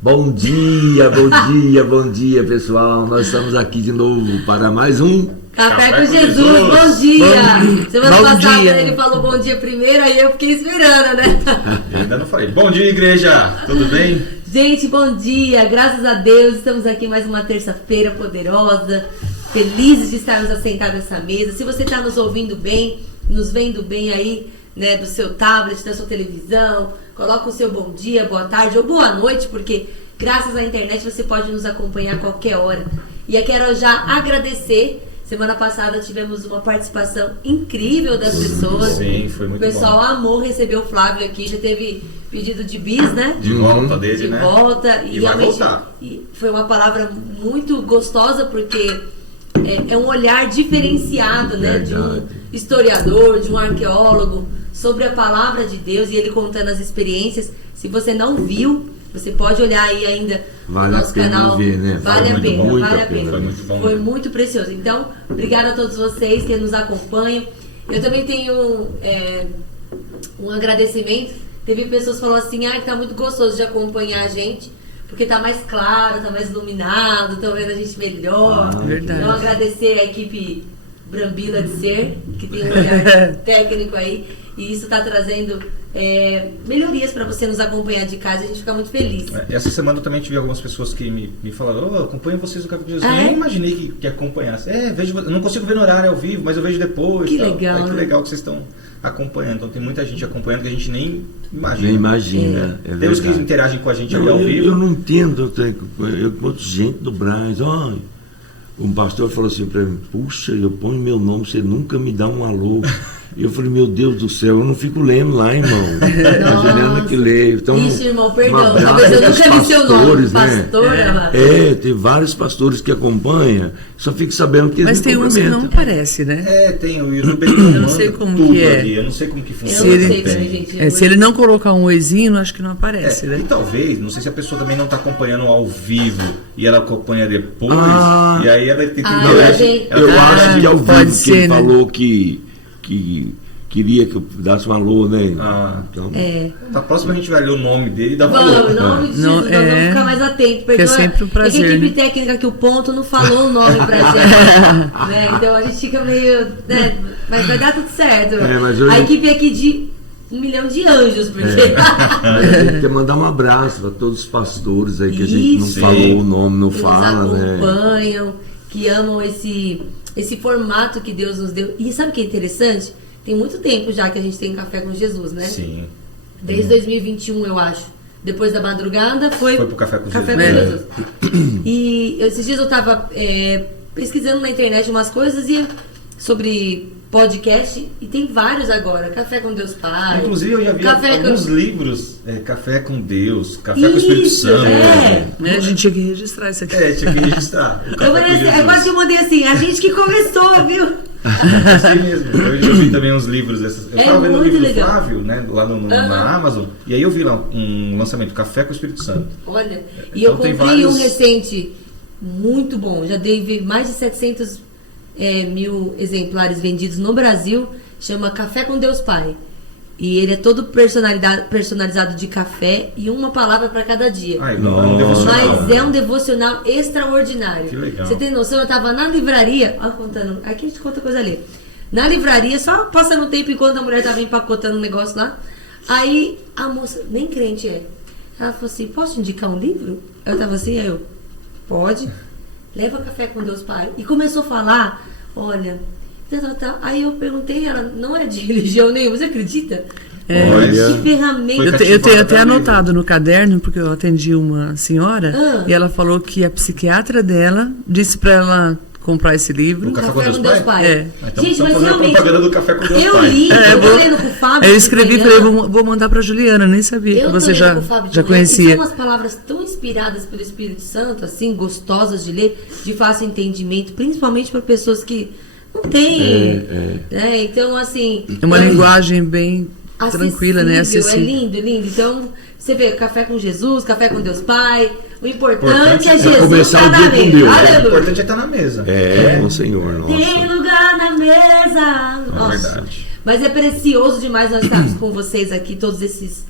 Bom dia, bom dia, bom dia, pessoal. Nós estamos aqui de novo para mais um Café com Jesus. Bom dia. Semana passada ele falou bom dia primeiro, aí eu fiquei esperando, né? Eu ainda não falei. Bom dia, igreja. Tudo bem? Gente, bom dia. Graças a Deus, estamos aqui mais uma terça-feira poderosa. Felizes de estarmos assentados nessa mesa. Se você está nos ouvindo bem, nos vendo bem aí, né, do seu tablet, da sua televisão, coloca o seu bom dia, boa tarde ou boa noite, porque graças à internet você pode nos acompanhar a qualquer hora. E eu quero já agradecer. Semana passada tivemos uma participação incrível das pessoas. Sim, foi muito bom. O pessoal amou receber o Flávio aqui, já teve pedido de bis, né? De volta dele, né? De volta. E vai voltar. E foi uma palavra muito gostosa, porque é um olhar diferenciado, né? De um historiador, de um arqueólogo, sobre a palavra de Deus, e ele contando as experiências. Se você não viu, você pode olhar aí ainda no nosso canal. Ver, né? Vale a pena, vale a pena. Foi muito bom. Foi muito precioso. Então, obrigada a todos vocês que nos acompanham. Eu também tenho um agradecimento. Teve pessoas que falaram assim, que tá muito gostoso de acompanhar a gente, porque tá mais claro, tá mais iluminado, estão vendo a gente melhor. Verdade. Então, agradecer a equipe Brambila de Ser, que tem um olhar técnico aí, e isso está trazendo melhorias para você nos acompanhar de casa, e a gente fica muito feliz. Essa semana eu também tive algumas pessoas que me falaram, eu acompanho vocês no Café com Jesus. Eu nem imaginei que acompanhasse. Eu não consigo ver no horário ao vivo, mas eu vejo depois. Que legal. Que legal que vocês estão acompanhando. Então tem muita gente acompanhando que a gente nem imagina. Nem imagina. É Temos que verdade. interagem com a gente Não, ali ao vivo. Eu não entendo. Eu conheço gente do Brás. Um pastor falou assim para mim, puxa, eu ponho meu nome, você nunca me dá um alô. E eu falei, meu Deus do céu, eu não fico lendo lá, irmão. A Juliana que lê. Então, Ixi, irmão, perdão, talvez eu nunca li seu nome. Pastor, né? Tem vários pastores que acompanham, só fico sabendo que mas eles tem uns que não aparece, né? Tem o YouTube, ele eu não sei como que é. Ali, eu não sei como que funciona. Eu não sei também, gente. Se ele não colocar um oizinho, acho que não aparece, né? E talvez, não sei se a pessoa também não está acompanhando ao vivo e ela acompanha depois, e aí ela tem que interagir. Eu acho que ao vivo pode que ser, ele né? falou que queria que eu dasse um alô, né? Então, Na próxima a gente vai ler o nome dele e dá Vamos, valor. em nome de Jesus, nós vamos ficar mais atentos. Que é sempre um prazer, é que a equipe né? técnica que o ponto não falou o nome pra gente. Né? Então a gente fica meio. Né? Mas vai dar tudo certo. mas hoje- A equipe aqui de 1 milhão de anjos, porque. Mas a gente quer mandar um abraço para todos os pastores aí que a gente não Isso. falou o nome, não Que fala, nos né? acompanham, que amam esse formato que Deus nos deu. E sabe o que é interessante? Tem muito tempo já que a gente tem Café com Jesus, né? Sim. Desde 2021, eu acho. Depois da madrugada foi Foi pro Café com Jesus. E esses dias eu tava pesquisando na internet umas coisas sobre podcast, e tem vários agora. Café com Deus Pai. Inclusive eu já vi Café alguns com... livros, Café com Deus, Café com o Espírito Isso, Santo. A gente tinha que registrar isso aqui. Tinha que registrar. O Eu Café falei com assim, Jesus. quase que eu mandei assim, a gente que começou, viu? Assim mesmo. Eu vi também uns livros dessas. Eu estava vendo o muito livro do legal. Flávio, né? Lá na Amazon. E aí eu vi lá um lançamento, Café com o Espírito Santo. Olha, e Então eu tem comprei um vários- recente, muito bom. Já dei mais de 700 mil exemplares vendidos no Brasil. Chama Café com Deus Pai. E ele é todo personalizado de café e uma palavra para cada dia. É um devocional. Mas é um devocional extraordinário. Que legal. Você tem noção? Eu tava na livraria, contando, aqui a gente conta coisa ali. Na livraria, só passando o tempo enquanto a mulher tava empacotando um negócio lá. Aí a moça, nem crente ela falou assim, posso indicar um livro? Eu tava assim, aí eu, pode. Leva Café com Deus Pai. E começou a falar, olha... Aí eu perguntei, ela não é de religião nenhuma, você acredita? Que ferramenta. Eu tenho até anotado no caderno, porque eu atendi uma senhora e ela falou que a psiquiatra dela disse para ela comprar esse livro. O Café com Deus Pai? Gente, Então mas fazer realmente, propaganda do Café com Deus eu Pai. li, eu tô lendo com o Fábio. Eu escrevi e falei, vou mandar para Juliana, nem sabia que você já conhecia. São umas palavras tão inspiradas pelo Espírito Santo, assim, gostosas de ler, de fácil entendimento, principalmente para pessoas que não têm. Então, assim... É uma linguagem bem tranquila, né? Acessível. É lindo, lindo. Então, você vê Café com Jesus, Café com Deus Pai. O importante é Jesus começar estar o na dia com mesa. Deus. Aleluia. O importante é estar na mesa. Com o Senhor, nossa. Tem lugar na mesa. Nossa. Verdade. Mas é precioso demais nós estarmos com vocês aqui todos esses...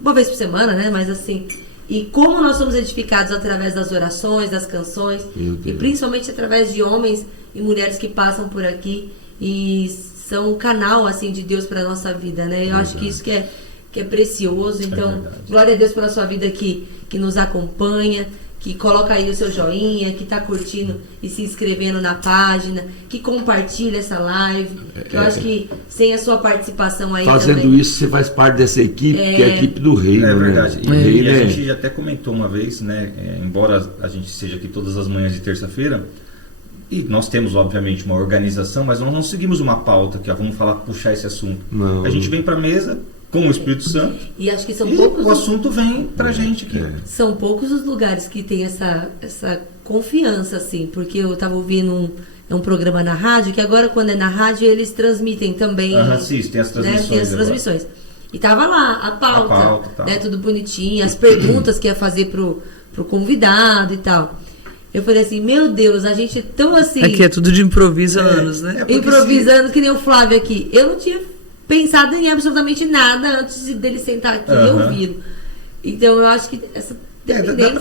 uma vez por semana, né? Mas assim... E como nós somos edificados através das orações, das canções, e principalmente através de homens e mulheres que passam por aqui e são um canal assim de Deus para a nossa vida, né? Eu acho que isso que é precioso. Então, glória a Deus pela sua vida que nos acompanha, que coloca aí o seu joinha, que está curtindo e se inscrevendo na página, que compartilha essa live. Eu acho que sem a sua participação aí fazendo também, isso, você faz parte dessa equipe, que é a equipe do Reino. É verdade. Né? E a gente até comentou uma vez, né? Embora a gente seja aqui todas as manhãs de terça-feira, e nós temos, obviamente, uma organização, mas nós não seguimos uma pauta que vamos puxar esse assunto. Não. A gente vem para a mesa com o Espírito Santo e acho que são e poucos o assunto vem pra gente aqui. São poucos os lugares que tem essa confiança, assim, porque eu estava ouvindo um programa na rádio, que agora quando é na rádio eles transmitem também. Sim, tem as transmissões. Né, tem as transmissões. E tava lá a pauta né, tudo bonitinho, as perguntas que ia fazer pro convidado e tal. Eu falei assim, meu Deus, a gente é tão assim... Aqui é tudo de improviso há anos, né? Improvisando, que nem o Flávio aqui. Eu não tinha pensado em absolutamente nada antes dele sentar aqui e ouvi-lo. Então eu acho que essa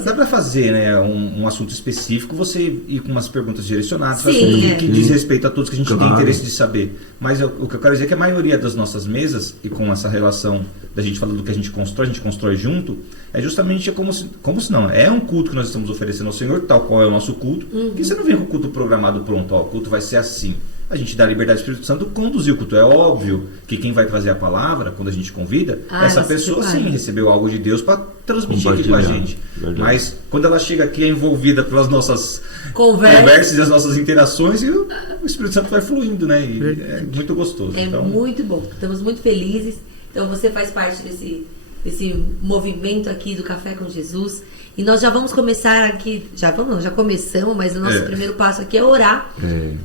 dá para fazer, né, um assunto específico, você ir com umas perguntas direcionadas, Sim, que diz respeito a todos que a gente tem interesse de saber. Mas o que eu quero dizer é que a maioria das nossas mesas, e com essa relação da gente falando do que a gente constrói junto, é justamente como se não, é um culto que nós estamos oferecendo ao Senhor, tal qual é o nosso culto, que você não vem com o culto programado pronto, o culto vai ser assim. A gente dá a liberdade do Espírito Santo conduzir o culto. É óbvio que quem vai trazer a palavra, quando a gente convida, essa pessoa sim recebeu algo de Deus para transmitir aqui com a gente. Verdade. Mas quando ela chega aqui é envolvida pelas nossas conversas e as nossas interações, e o Espírito Santo vai fluindo, né? E é muito gostoso. É muito bom. Estamos muito felizes. Então você faz parte desse movimento aqui do Café com Jesus. E nós já vamos começar aqui, já começamos, mas o nosso primeiro passo aqui é orar,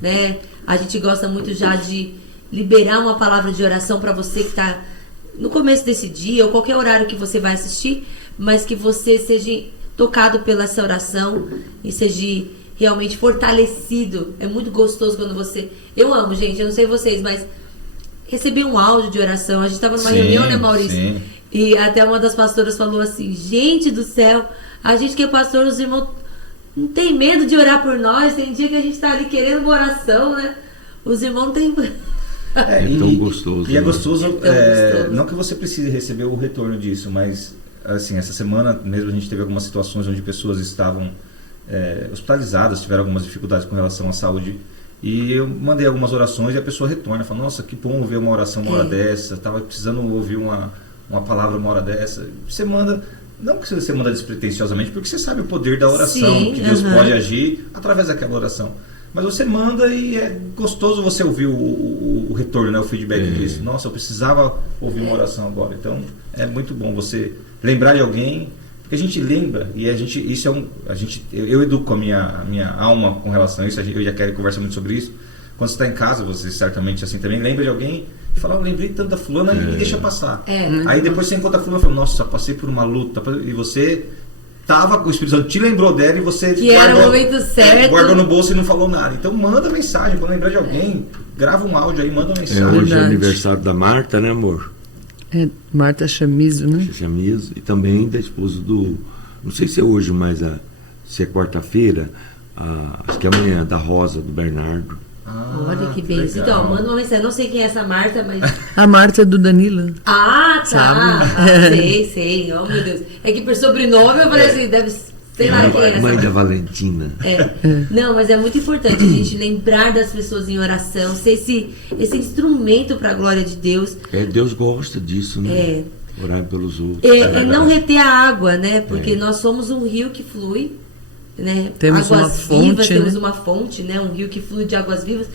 né? A gente gosta muito já de liberar uma palavra de oração para você que está no começo desse dia, ou qualquer horário que você vai assistir, mas que você seja tocado pela essa oração e seja realmente fortalecido. É muito gostoso quando você... Eu amo, gente, eu não sei vocês, mas receber um áudio de oração, a gente estava numa reunião, né, Maurício? Sim. E até uma das pastoras falou assim, gente do céu, a gente que é pastor, os irmãos não tem medo de orar por nós, tem dia que a gente está ali querendo uma oração, né? Os irmãos não têm... É tão gostoso. E é gostoso, não que você precise receber o retorno disso, mas assim, essa semana mesmo a gente teve algumas situações onde pessoas estavam hospitalizadas, tiveram algumas dificuldades com relação à saúde, e eu mandei algumas orações e a pessoa retorna, fala, nossa, que bom ouvir uma oração uma hora dessa, estava precisando ouvir uma palavra uma hora dessa. Você manda... Não que você manda despretensiosamente, porque você sabe o poder da oração, que Deus pode agir através daquela oração. Mas você manda e é gostoso você ouvir o retorno, né, o feedback disso. Nossa, eu precisava ouvir uma oração agora. Então, é muito bom você lembrar de alguém, porque a gente lembra, e eu educo a minha alma com relação a isso, eu e a Kelly conversa muito sobre isso. Quando você está em casa, você certamente assim também lembra de alguém e fala, eu lembrei tanto da fulana e deixa passar. Aí depois você encontra a fulana e fala, nossa, passei por uma luta. E você tava com o Espírito Santo, te lembrou dela e você guardou, era o momento certo. Guardou no bolso e não falou nada. Então manda mensagem, quando lembrar de alguém, grava um áudio aí, manda mensagem. Hoje é aniversário da Marta, né, amor? Marta Chamizo, né? Chamizo, e também da esposa do... Não sei se é hoje, mas se é quarta-feira, acho que é amanhã, da Rosa, do Bernardo. Olha que bênção. Então, manda uma mensagem. Não sei quem é essa Marta, mas... A Marta é do Danilo. Ah, tá. Sabe? Sei. Oh, meu Deus. É que por sobrenome eu falei assim, deve... Sei lá quem é essa. Mãe da Valentina. Não, mas é muito importante a gente lembrar das pessoas em oração, ser esse instrumento para a glória de Deus. Deus gosta disso, né? Orar pelos outros. E não reter a água, né? Porque nós somos um rio que flui, né? Temos águas uma vivas, fonte, temos né? uma fonte, né? Um rio que flui de águas vivas.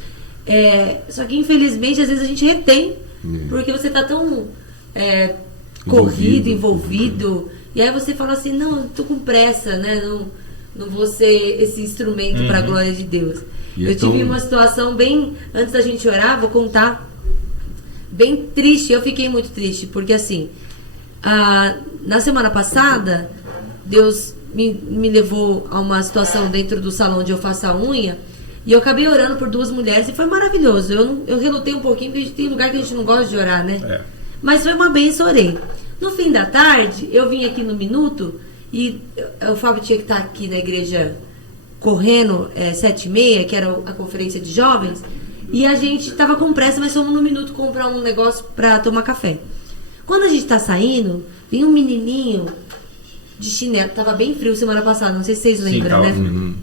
Só que infelizmente às vezes a gente retém, porque você está tão corrido, envolvido, e aí você fala assim, não, eu tô com pressa, né? Não vou ser esse instrumento para a glória de Deus. Eu tive uma situação bem, antes da gente orar, vou contar, bem triste. Eu fiquei muito triste, porque assim, na semana passada, Deus me levou a uma situação dentro do salão onde eu faço a unha, e eu acabei orando por 2 mulheres e foi maravilhoso. Eu relutei um pouquinho, porque tem lugar que a gente não gosta de orar, né? Mas foi uma bênção, orei. No fim da tarde, eu vim aqui no Minuto E o Fábio tinha que estar aqui na igreja correndo 7h30, que era a conferência de jovens, e a gente tava com pressa, mas fomos no minuto comprar um negócio pra tomar café. Quando a gente tá saindo, vem um menininho de chinelo, tava bem frio semana passada, não sei se vocês lembram, né? Uhum.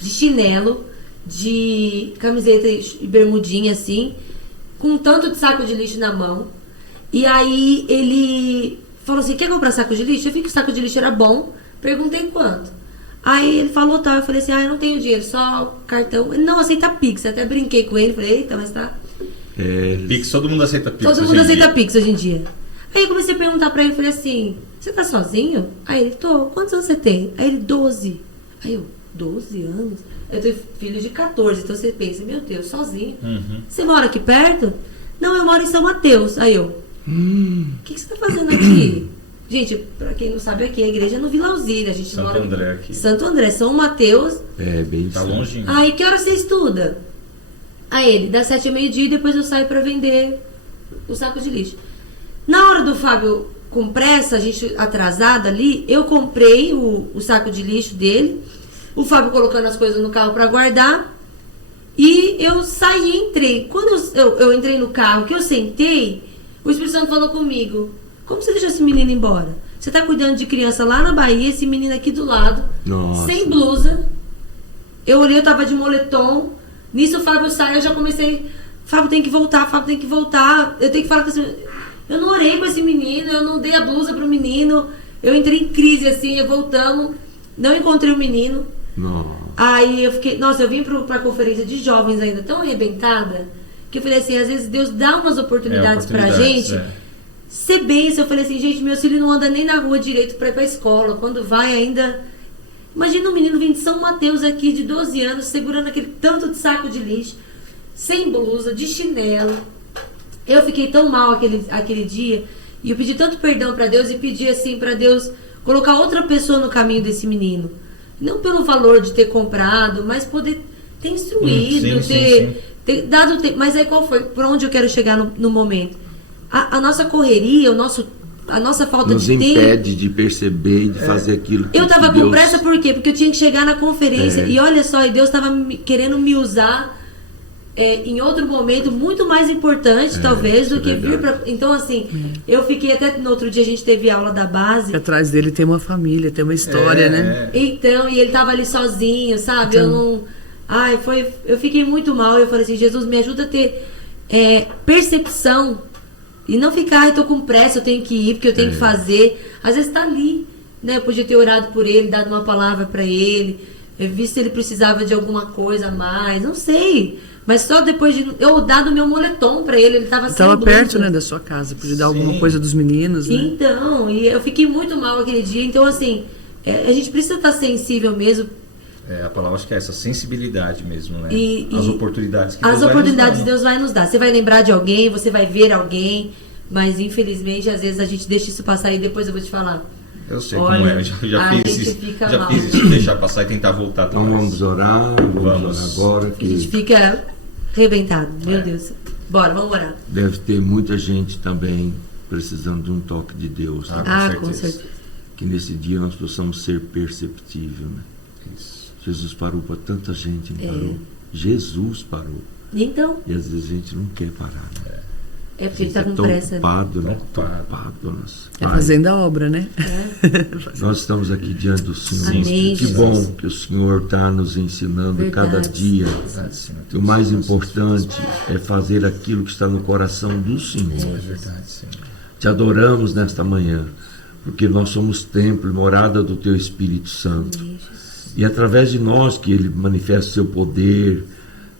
De chinelo, de camiseta e bermudinha assim, com um tanto de saco de lixo na mão. E aí ele falou assim, quer comprar saco de lixo? Eu vi que o saco de lixo era bom, perguntei quanto. Aí ele falou tal, eu falei assim, eu não tenho dinheiro, só cartão. Ele não aceita Pix, eu até brinquei com ele, falei, eita, mas tá... Pix, todo mundo aceita Pix. Todo mundo aceita Pix hoje em dia. Aí eu comecei a perguntar pra ele, falei assim, você tá sozinho? Aí ele, tô, quantos anos você tem? Aí ele, 12. Aí eu, 12 anos? Eu tenho filho de 14, então você pensa, meu Deus, sozinho. Você mora aqui perto? Não, eu moro em São Mateus. Aí eu, o que você tá fazendo aqui? Gente, pra quem não sabe, aqui a igreja é no Vila Alzira. A gente Santo mora André aqui. Santo André, São Mateus. Bem Tá longinho. Aí, que hora você estuda? Aí ele, das 7 ao meio-dia e depois eu saio pra vender o saco de lixo. Na hora do Fábio com pressa, a gente atrasada ali, eu comprei o saco de lixo dele, o Fábio colocando as coisas no carro pra guardar, e eu saí e entrei. Quando eu entrei no carro, que eu sentei, o Espírito Santo falou comigo, como você deixou esse menino embora? Você tá cuidando de criança lá na Bahia, esse menino aqui do lado, Nossa. sem blusa. Eu olhei, eu tava de moletom. Nisso o Fábio sai, eu já comecei, Fábio tem que voltar, Fábio tem que voltar. Eu tenho que falar com esse... Eu não orei com esse menino, eu não dei a blusa pro menino. Eu entrei em crise, assim, voltamos. Não encontrei o menino. Nossa. Aí eu fiquei... Nossa, eu vim pra conferência de jovens ainda tão arrebentada, que eu falei assim, às vezes Deus dá umas oportunidades pra gente. Ser bênção. Eu falei assim, gente, meu filho não anda nem na rua direito pra ir pra escola. Quando vai ainda... Imagina um menino vindo de São Mateus aqui, de 12 anos, segurando aquele tanto de saco de lixo, sem blusa, de chinelo. Eu fiquei tão mal aquele dia, e eu pedi tanto perdão pra Deus, e pedi assim pra Deus colocar outra pessoa no caminho desse menino. Não pelo valor de ter comprado, mas poder ter instruído, ter dado tempo. Mas aí qual foi? Por onde eu quero chegar no momento? A nossa correria, a nossa falta de tempo nos impede de perceber e de fazer aquilo que eu tava Deus... com pressa, por quê? Porque eu tinha que chegar na conferência. E olha só, e Deus tava querendo me usar em outro momento muito mais importante, talvez, do que vir pra... Então, assim, eu fiquei até no outro dia, a gente teve aula da base. Atrás dele tem uma família, tem uma história, né? Então, e ele tava ali sozinho, sabe? Eu não... eu fiquei muito mal. Eu falei assim, Jesus, me ajuda a ter percepção. E não ficar, eu tô com pressa, eu tenho que ir, porque eu tenho que fazer. Às vezes tá ali, né? Eu podia ter orado por ele, dado uma palavra pra ele, visto se ele precisava de alguma coisa a mais, não sei. Mas só depois de eu dado meu moletom pra ele tava sem Tava blusa. perto, né, da sua casa, podia dar alguma coisa dos meninos, né? Então, e eu fiquei muito mal aquele dia. Então, assim, a gente precisa estar sensível mesmo. A palavra acho que é essa, sensibilidade mesmo, né? As oportunidades que Deus vai nos dar. Você vai lembrar de alguém, você vai ver alguém, mas infelizmente às vezes a gente deixa isso passar e depois eu vou te falar. Eu sei como é, eu já fiz isso, deixar passar e tentar voltar. Então vamos orar, vamos orar agora. A gente fica arrebentado, meu Deus. Bora, vamos orar. Deve ter muita gente também precisando de um toque de Deus. Com certeza. Que nesse dia nós possamos ser perceptível, né? Isso. Jesus parou para tanta gente, não parou? Jesus parou. Então? E às vezes a gente não quer parar, né? Porque ele está com pressa. Ocupado, né? Nossa. Fazendo a obra, né? Nós estamos aqui diante do Senhor. Amém, que Jesus. bom que o Senhor está nos ensinando cada dia. Que o mais importante é fazer aquilo que está no coração do Senhor. Te adoramos nesta manhã, porque nós somos templo e morada do Teu Espírito Santo. E através de nós que Ele manifesta o seu poder,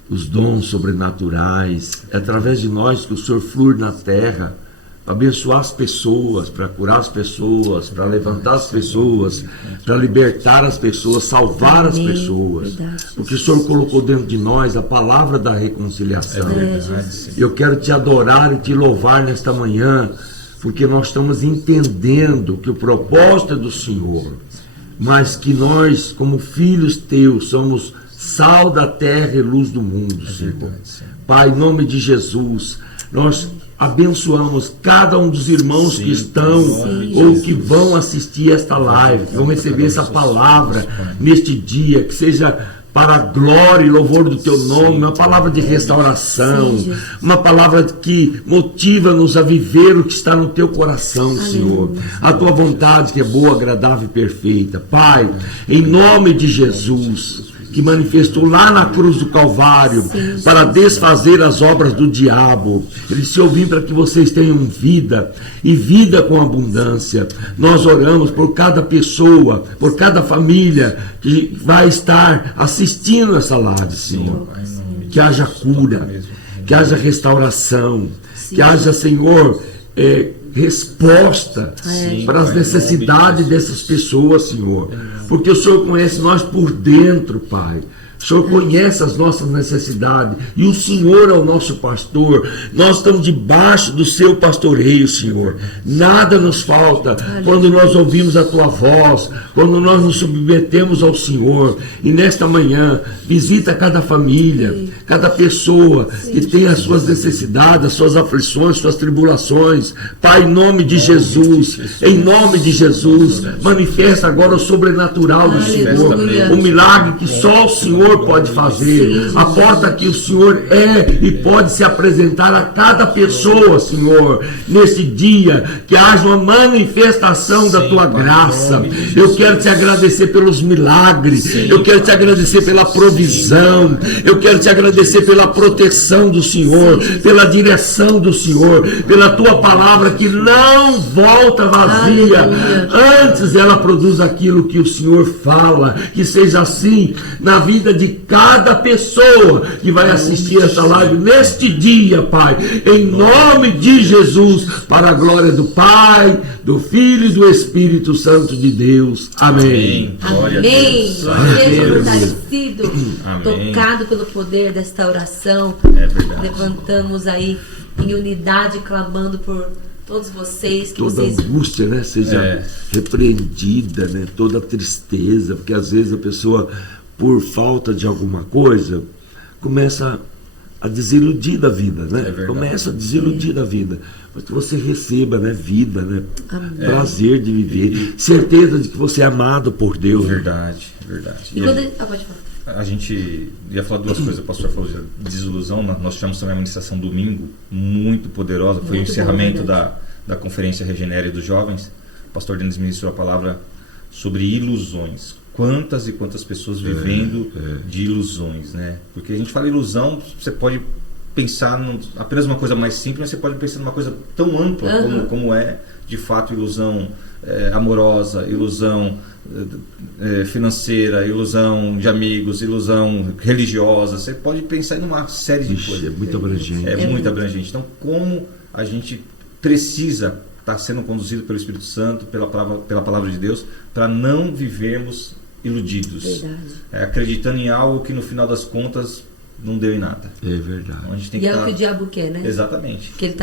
os dons sobrenaturais. É através de nós que o Senhor flui na terra para abençoar as pessoas, para curar as pessoas, para levantar as pessoas, para libertar as pessoas, salvar as pessoas. Porque o Senhor colocou dentro de nós a palavra da reconciliação. Eu quero te adorar e te louvar nesta manhã, porque nós estamos entendendo que o propósito é do Senhor, mas que nós, como filhos teus, somos sal da terra e luz do mundo, Senhor. Pai, em nome de Jesus, nós abençoamos cada um dos irmãos que estão ou que vão assistir esta live, que vão receber essa palavra neste dia, que seja para a glória e louvor do teu nome, uma palavra de restauração, uma palavra que motiva-nos a viver o que está no teu coração, Senhor. A tua vontade que é boa, agradável e perfeita. Pai, em nome de Jesus, que manifestou lá na cruz do Calvário para desfazer as obras do diabo. Ele se ouviu para que vocês tenham vida e vida com abundância. Nós oramos por cada pessoa, por cada família que vai estar assistindo essa live, Senhor. Que haja cura, que haja restauração, que haja, Senhor, resposta para as necessidades dessas pessoas, Senhor. Porque o Senhor conhece nós por dentro, Pai. O Senhor conhece as nossas necessidades e o Senhor é o nosso pastor. Nós estamos debaixo do seu pastoreio, Senhor. Nada nos falta quando nós ouvimos a tua voz, quando nós nos submetemos ao Senhor. E nesta manhã, visita cada família, cada pessoa que tem as suas necessidades, as suas aflições, suas tribulações. Pai, em nome de Jesus, manifesta agora o sobrenatural do Senhor, o milagre que só o Senhor pode fazer, a porta que o Senhor é e pode se apresentar a cada pessoa, Senhor, nesse dia, que haja uma manifestação da tua graça. Eu quero te agradecer pelos milagres, eu quero te agradecer pela provisão, eu quero te agradecer pela proteção do Senhor, pela direção do Senhor, pela tua palavra que não volta vazia, antes ela produz aquilo que o Senhor fala. Que seja assim na vida de cada pessoa que vai assistir essa live neste dia, Pai, em nome de Jesus, para a glória do Pai, do Filho e do Espírito Santo de Deus. Amém. Amém. Seja fortalecido, tocado pelo poder desta oração. Levantamos aí em unidade, clamando por todos vocês. Que toda angústia, né, seja repreendida, né, toda tristeza, porque às vezes a pessoa, por falta de alguma coisa, começa a desiludir da vida, né? Começa a desiludir da vida. Mas que você receba, né, vida, né? Prazer de viver, certeza de que você é amado por Deus. Verdade. E quando pode falar. A gente ia falar duas coisas. O pastor falou de desilusão. Nós tivemos também a ministração domingo, muito poderosa. Foi o encerramento da Conferência Regenere dos Jovens. O pastor Denis ministrou a palavra sobre ilusões. Quantas e quantas pessoas vivendo de ilusões, né? Porque a gente fala ilusão, você pode pensar apenas uma coisa mais simples, mas você pode pensar numa coisa tão ampla como é, de fato, ilusão amorosa, ilusão financeira, ilusão de amigos, ilusão religiosa. Você pode pensar em uma série de coisas. É muito abrangente. É muito abrangente. Então, como a gente precisa estar sendo conduzido pelo Espírito Santo, pela palavra de Deus, para não vivermos iludidos, acreditando em algo que no final das contas não deu em nada. É verdade. Então, a gente tem e é o que o diabo quer, né? Exatamente. Que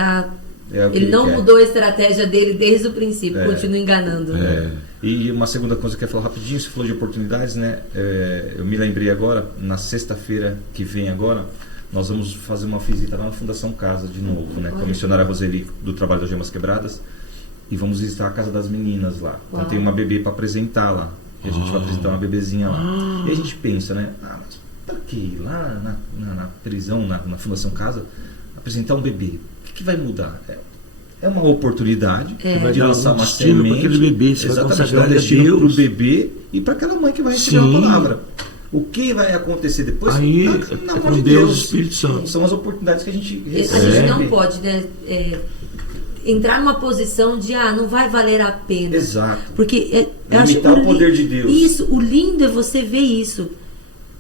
ele não mudou a estratégia dele desde o princípio, continua enganando. E uma segunda coisa que eu quero falar rapidinho, você falou de oportunidades, né? Eu me lembrei agora, na sexta-feira que vem agora, nós vamos fazer uma visita lá na Fundação Casa de novo, né? Com a missionária Roseli do Trabalho das Gemas Quebradas, e vamos visitar a casa das meninas lá. Então tem uma bebê para apresentar lá. E a gente vai apresentar uma bebezinha lá. E a gente pensa, né? Mas para que ir lá na prisão, na Fundação Casa, apresentar um bebê? O que vai mudar? É uma oportunidade de lançar uma semente para aquele bebê, você vai consagrar a Deus, para o bebê e para aquela mãe que vai receber a palavra. O que vai acontecer depois? Aí, na mão de Deus, Espírito Santo. São as oportunidades que a gente recebe. A gente não pode, né? Entrar numa posição de não vai valer a pena. Exato. Porque limitar o poder de Deus. Isso, o lindo é você ver isso.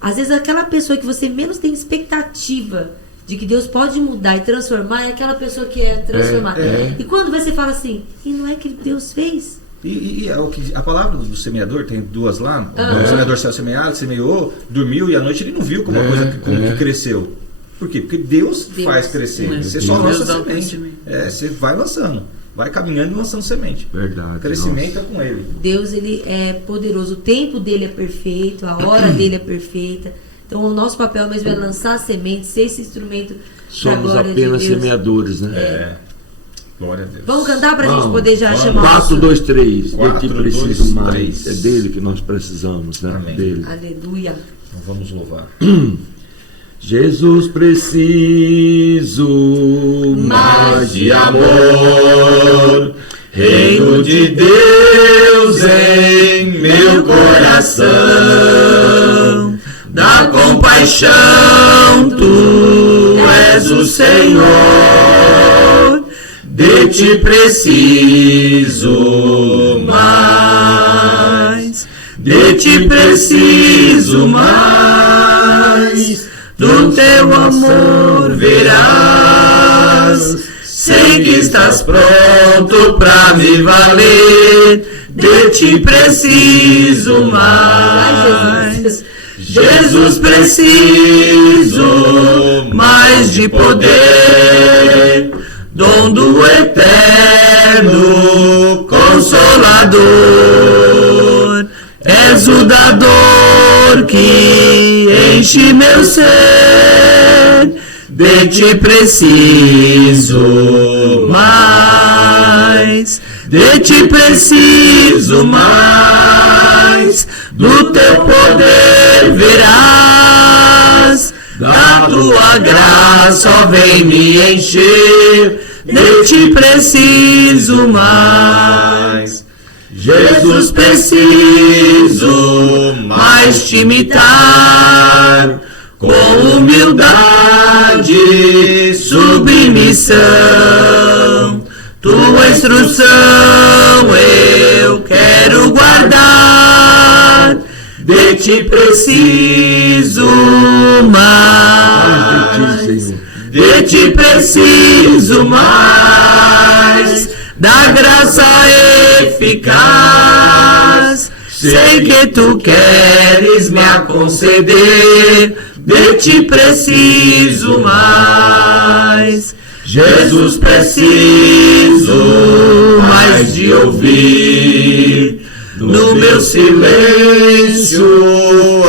Às vezes aquela pessoa que você menos tem expectativa de que Deus pode mudar e transformar é aquela pessoa que é transformada. E quando você fala assim, e não é que Deus fez? E a palavra do semeador, tem duas lá. O semeador saiu semeado, semeou, dormiu e à noite ele não viu como a coisa que cresceu. Por quê? Porque Deus faz crescer. Você só lança semente. Você vai lançando. Vai caminhando e lançando semente. Verdade. O crescimento é com Ele. Deus, Ele é poderoso. O tempo dele é perfeito. A hora dele é perfeita. Então, o nosso papel mesmo é lançar sementes, ser esse instrumento somos apenas semeadores, né? Glória a Deus. Vamos cantar pra gente poder já chamar 4, 2, 3. De ti 4, preciso 2, mais. 3. É dele que nós precisamos, né? Amém. Dele. Aleluia. Então vamos louvar. Jesus, preciso mais de amor, Reino de Deus em meu coração, da compaixão tu és o Senhor, de ti preciso mais, de ti preciso mais, do teu amor verás, sei que estás pronto pra me valer, de ti preciso mais. Jesus, preciso mais de poder, dom do eterno Consolador. És o dador que enche meu ser, de ti preciso mais, de ti preciso mais, do teu poder verás, da tua graça ó, vem me encher, de ti preciso mais. Jesus, preciso mais te imitar, com humildade, submissão, tua instrução eu quero guardar, de ti preciso mais, de ti preciso mais, da graça eficaz, sei que tu queres me conceder, de ti preciso mais. Jesus, preciso mais de ouvir, no meu silêncio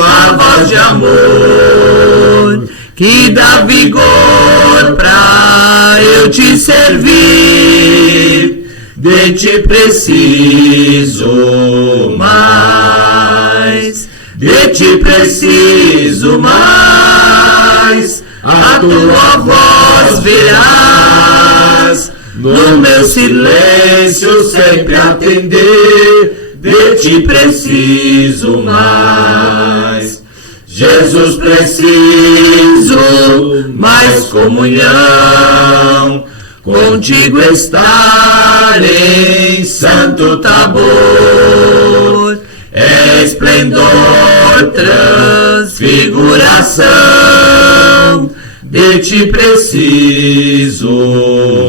a voz de amor, que dá vigor pra eu te servir, de ti preciso mais, de ti preciso mais, a tua voz virás, no meu silêncio sempre atender, de ti preciso mais. Jesus, preciso mais comunhão, contigo estar em santo Tabor, é esplendor, transfiguração, de ti preciso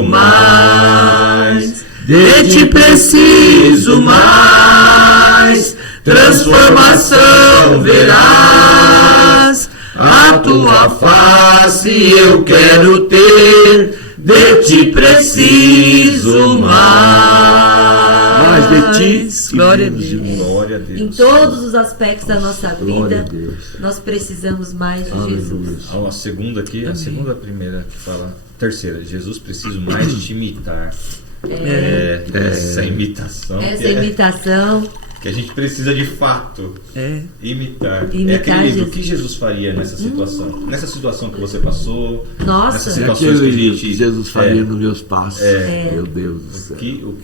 mais, de ti preciso mais, transformação verás, a tua face eu quero ter, de ti preciso mais, de ti, glória a Deus. Glória a Deus. Em todos os aspectos da nossa vida, nós precisamos mais de Jesus. A segunda aqui, a segunda, a primeira que fala, terceira, Jesus, preciso mais te imitar. Essa imitação. Essa imitação. Que a gente precisa de fato imitar. Imitar aquele livro, Jesus. o que Jesus faria nessa situação? Nessa situação que você passou. Nossa. Nessas É situações que a aquele gente, Jesus faria nos meus passos. Meu Deus do céu. o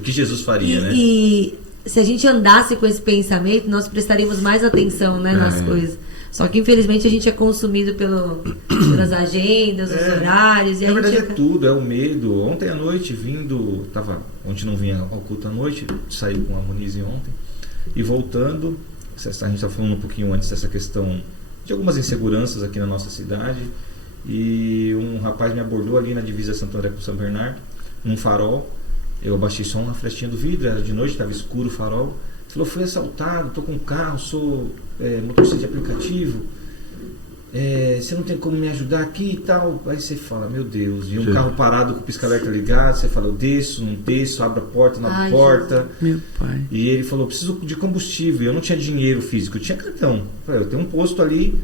que Jesus faria, né? E se a gente andasse com esse pensamento, nós prestaríamos mais atenção, né, nas coisas. Só que infelizmente a gente é consumido pelas agendas, os horários. E Na a verdade gente é tudo, é o medo. Ontem à noite, ontem não vinha ao culto à noite, saí com a Monize ontem, e voltando, a gente estava falando um pouquinho antes dessa questão de algumas inseguranças aqui na nossa cidade, e um rapaz me abordou ali na divisa Santo André com São Bernardo, num farol. Eu abaixei só uma frestinha do vidro, era de noite, estava escuro o farol. Ele falou, fui assaltado, estou com um carro, sou motorista de aplicativo, você não tem como me ajudar aqui e tal. Aí você fala, meu Deus, e um carro parado com o pisca-alerta ligado, você fala, eu desço, não desço, abro a porta, não abro a porta. Meu pai. E ele falou, preciso de combustível. Eu não tinha dinheiro físico, eu tinha cartão. Eu falei, eu tenho um posto ali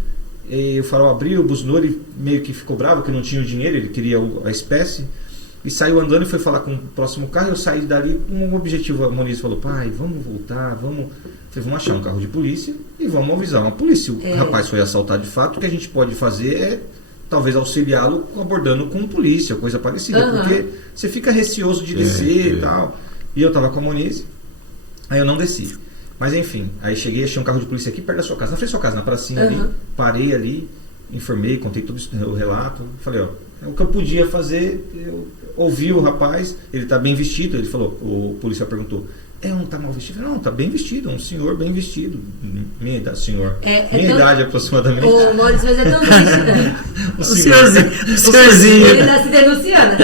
E o farol abriu, buzinou, ele meio que ficou bravo que não tinha o dinheiro, ele queria a espécie. E saiu andando e foi falar com o próximo carro. Eu saí dali com um objetivo. A Moniz falou: pai, vamos voltar, vamos achar um carro de polícia e vamos avisar uma polícia. O rapaz foi assaltado de fato. O que a gente pode fazer é talvez auxiliá-lo abordando com polícia, coisa parecida. Porque você fica receoso de descer e tal. E eu tava com a Moniz, aí eu não desci. Mas enfim, aí cheguei, achei um carro de polícia aqui perto da sua casa, na frente da sua casa, na pracinha ali. Parei ali, informei, contei todo o relato. Falei: ó, o que eu podia fazer, eu ouvi o rapaz, ele está bem vestido. Ele falou, o policial perguntou: não está mal vestido? Não, está bem vestido, um senhor bem vestido. Minha idade, senhor. Minha idade aproximadamente. Ô, Maurício, mas é tão triste. O senhorzinho. Ele está se denunciando.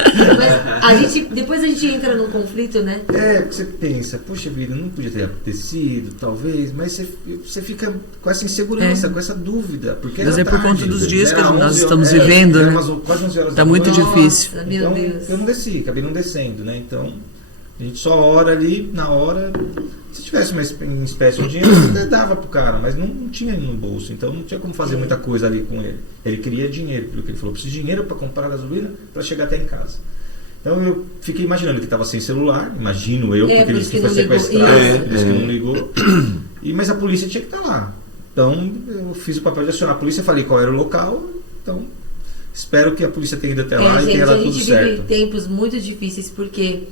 Mas depois a gente entra num conflito, né? Você pensa, poxa vida, não podia ter acontecido, talvez, mas você fica com essa insegurança, com essa dúvida. Porque mas é por conta dos dias que nós estamos horas, vivendo, né? Quase 11 horas. Está muito difícil. Nossa, meu Deus. Eu não desci, acabei não descendo, né? Então, a gente só ora ali, na hora. Se tivesse uma espécie de dinheiro, eu dava pro cara, mas não tinha no bolso, então não tinha como fazer muita coisa ali com ele. Ele queria dinheiro, pelo que ele falou: preciso de dinheiro para comprar gasolina para chegar até em casa. Então eu fiquei imaginando que estava sem celular, imagino eu, porque ele disse que foi sequestrado, disse que não ligou. Mas a polícia tinha que estar lá. Então eu fiz o papel de acionar a polícia, falei qual era o local, então espero que a polícia tenha ido até lá e tenha dado tudo certo. A gente vive tempos muito difíceis porque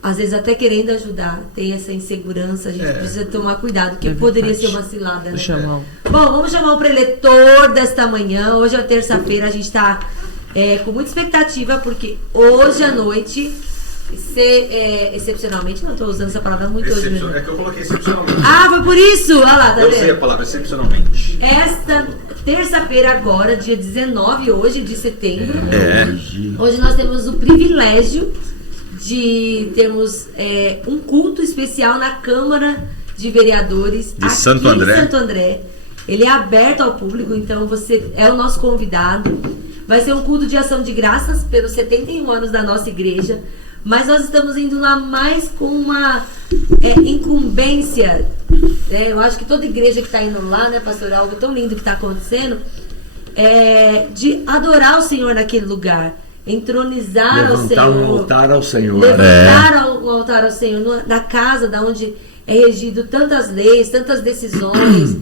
às vezes até querendo ajudar, tem essa insegurança, a gente precisa tomar cuidado, porque poderia ser uma cilada, né? Bom, vamos chamar o preletor desta manhã. Hoje é terça-feira, a gente está com muita expectativa, porque hoje à noite, excepcionalmente, não estou usando essa palavra muito hoje mesmo. É que eu coloquei excepcionalmente. Foi por isso? Olha lá, tá eu vendo? usei a palavra excepcionalmente. Esta terça-feira agora, dia 19 hoje de setembro, hoje nós temos o privilégio de termos um culto especial na Câmara de Vereadores de Santo André. Ele é aberto ao público, então você é o nosso convidado. Vai ser um culto de ação de graças pelos 71 anos da nossa igreja, mas nós estamos indo lá mais com uma incumbência. Eu acho que toda igreja que está indo lá, né, pastor, algo tão lindo que está acontecendo, de adorar o Senhor naquele lugar. Entronizar o Senhor. Um altar ao Senhor. Levantar um altar ao Senhor na casa da onde é regido tantas leis, tantas decisões.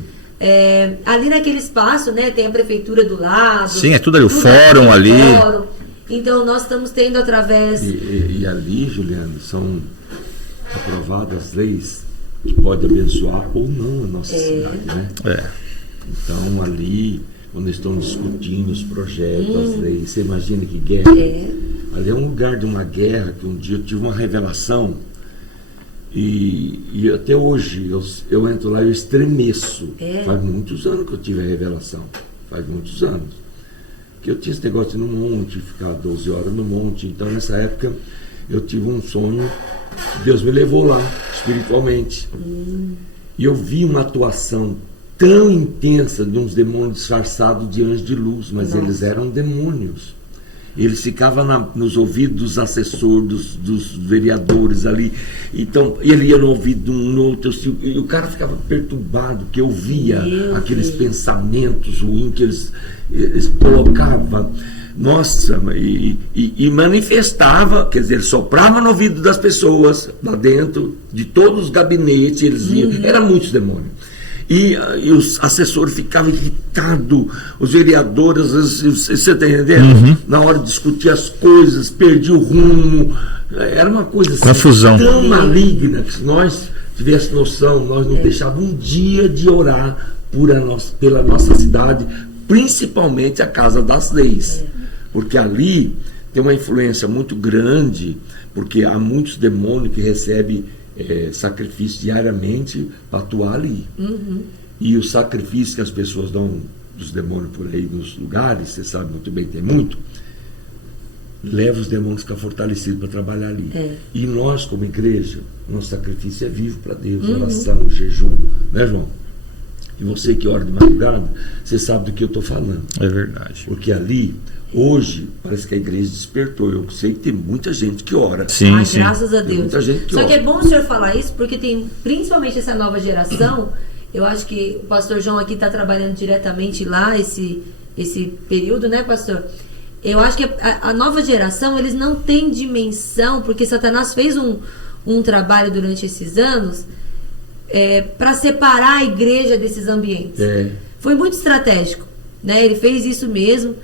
Ali naquele espaço, né, tem a prefeitura do lado. Sim, é tudo ali, o fórum ali. Então nós estamos tendo através... E ali, Juliano, são aprovadas leis que podem abençoar ou não a nossa cidade, né? Então ali... Quando estão discutindo os projetos, as leis, você imagina que guerra? Ali é um lugar de uma guerra que um dia eu tive uma revelação e até hoje eu entro lá e eu estremeço. Faz muitos anos que eu tive a revelação, faz muitos anos. Que eu tinha esse negócio de ir no monte, ficar 12 horas no monte. Então nessa época eu tive um sonho, Deus me levou lá espiritualmente. E eu vi uma atuação tão intensa de uns demônios disfarçados de anjos de luz, mas eles eram demônios. Eles ficavam nos ouvidos dos assessores, dos vereadores ali. Então, ele ia no ouvido de um no outro, e o cara ficava perturbado, que eu via aqueles pensamentos ruins que eles colocavam. Nossa, e manifestava, quer dizer, soprava no ouvido das pessoas, lá dentro, de todos os gabinetes, eles iam, eram muitos demônios. E os assessores ficavam irritados, os vereadores, você está entendendo? Na hora de discutir as coisas, perdia o rumo. Era uma coisa assim, confusão, tão maligna que se nós tivéssemos noção, nós não deixávamos um dia de orar pela nossa cidade, principalmente a Casa das Leis. Porque ali tem uma influência muito grande, porque há muitos demônios que recebem sacrifício diariamente para atuar ali. E o sacrifício que as pessoas dão dos demônios por aí nos lugares, você sabe muito bem, tem muito, leva os demônios a ficar fortalecidos para trabalhar ali. E nós, como igreja, nosso sacrifício é vivo para Deus, oração, jejum, né, João? E você que ora de madrugada, você sabe do que eu estou falando. É verdade. Porque ali, hoje, parece que a igreja despertou. Eu sei que tem muita gente que ora. Sim. Graças a Deus. Tem muita gente que Só ora. que é bom o senhor falar isso, porque tem principalmente essa nova geração, Eu acho que o pastor João aqui está trabalhando diretamente lá esse período, né, pastor? Eu acho que a nova geração, eles não têm dimensão, porque Satanás fez um trabalho durante esses anos para separar a igreja desses ambientes. Foi muito estratégico, né? Ele fez isso mesmo,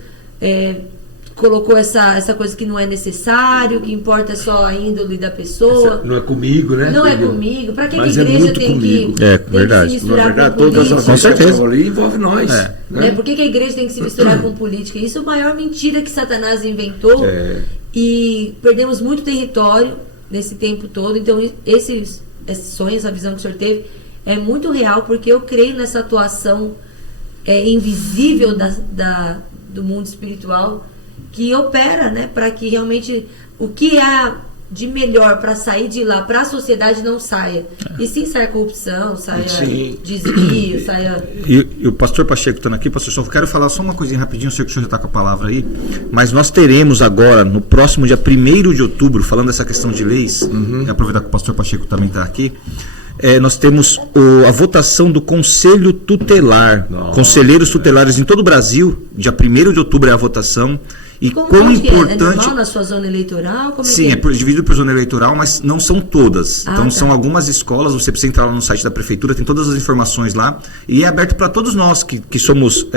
colocou essa coisa que não é necessário, que importa só a índole da pessoa. Não é comigo, né? Não é comigo. Para que a Mas igreja tem que verdade. se misturar com todas política? as certeza. Ali envolve nós. Né? Por que a igreja tem que se misturar com política? Isso é a maior mentira que Satanás inventou. E perdemos muito território nesse tempo todo. Então, esses sonhos, essa visão que o senhor teve, é muito real, porque eu creio nessa atuação invisível do mundo espiritual, que opera, né, para que realmente o que há de melhor para sair de lá para a sociedade não saia. E sim saia corrupção, saia desvio, saia... E o pastor Pacheco estando aqui, pastor, só quero falar só uma coisinha rapidinho, sei que o senhor já está com a palavra aí, mas nós teremos agora, no próximo dia 1º de outubro, falando dessa questão de leis, aproveitar que o pastor Pacheco também está aqui, nós temos a votação do Conselho Tutelar, conselheiros tutelares em todo o Brasil, dia 1º de outubro é a votação. E como importante... É normal na sua zona eleitoral? Sim, é dividido por zona eleitoral, mas não são todas. Então são algumas escolas, você precisa entrar lá no site da prefeitura, tem todas as informações lá, e é aberto para todos nós que somos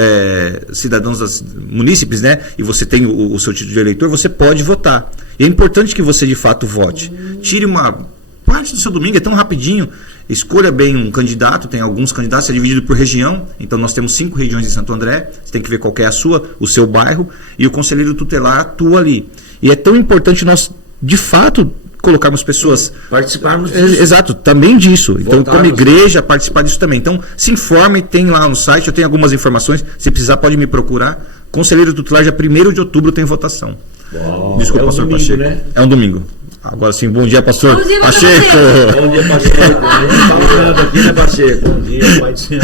cidadãos das munícipes, né? E você tem o seu título de eleitor, você pode votar. E é importante que você de fato vote. Tire uma parte do seu domingo, é tão rapidinho. Escolha bem um candidato, tem alguns candidatos, é dividido por região, então nós temos 5 regiões em Santo André, você tem que ver qual que é a sua, o seu bairro, e o conselheiro tutelar atua ali. E é tão importante nós, de fato, colocarmos pessoas... Participarmos disso. Exato, também disso. Então, como igreja, participar disso também. Então, se informe, tem lá no site, eu tenho algumas informações, se precisar pode me procurar. Conselheiro tutelar, dia 1º de outubro tem votação. Uau, desculpa, pastor domingo, Pacheco. Né? É um domingo. Agora sim, bom dia, pastor Pacheco. Bom dia, Pacheco. A gente tá olhando aqui, né, Pacheco? Bom dia, pai do Senhor.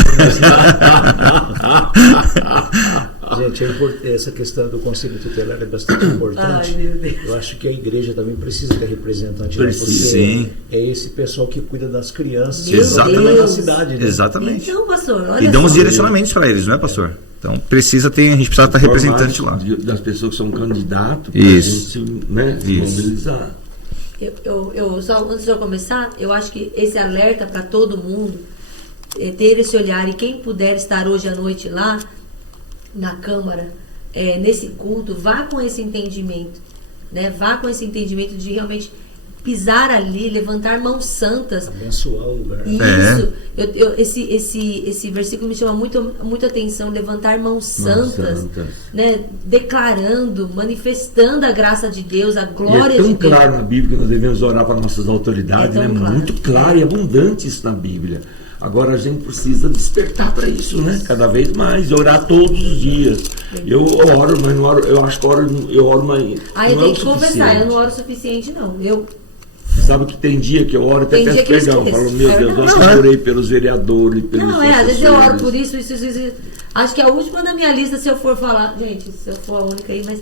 Gente, essa questão do Conselho Tutelar é bastante importante. Ai, meu Deus. Eu acho que a igreja também precisa ter representante lá, porque Sim. é esse pessoal que cuida das crianças Exatamente. na cidade. Né? Exatamente. Então, pastor, olha E dão os só. direcionamentos para eles, não é, pastor? Então, a gente precisa estar representante lá. Das pessoas que são candidatos, para Isso. a gente, né, se mobilizar. Eu só antes de eu começar, eu acho que esse alerta para todo mundo ter esse olhar, e quem puder estar hoje à noite lá na Câmara, nesse culto, vá com esse entendimento, né? Vá com esse entendimento de realmente pisar ali, levantar mãos santas, abençoar o lugar. Isso, esse versículo me chama muito atenção, levantar mãos santas, né? Declarando, manifestando a graça de Deus, a glória de Deus. É tão claro na Bíblia que nós devemos orar para nossas autoridades, né? Claro. Muito claro e abundante isso na Bíblia. Agora a gente precisa despertar para isso, né? Cada vez mais, orar todos os dias. Eu oro, mas não oro, eu acho que eu oro, mas eu tenho que confessar, eu não oro o suficiente, não. Sabe que tem dia que eu oro até peço perdão. Falo, meu Deus, eu orei pelos vereadores, pelos às vezes eu oro por isso. Acho que a última da minha lista, se eu for falar, gente, se eu for a única aí, mas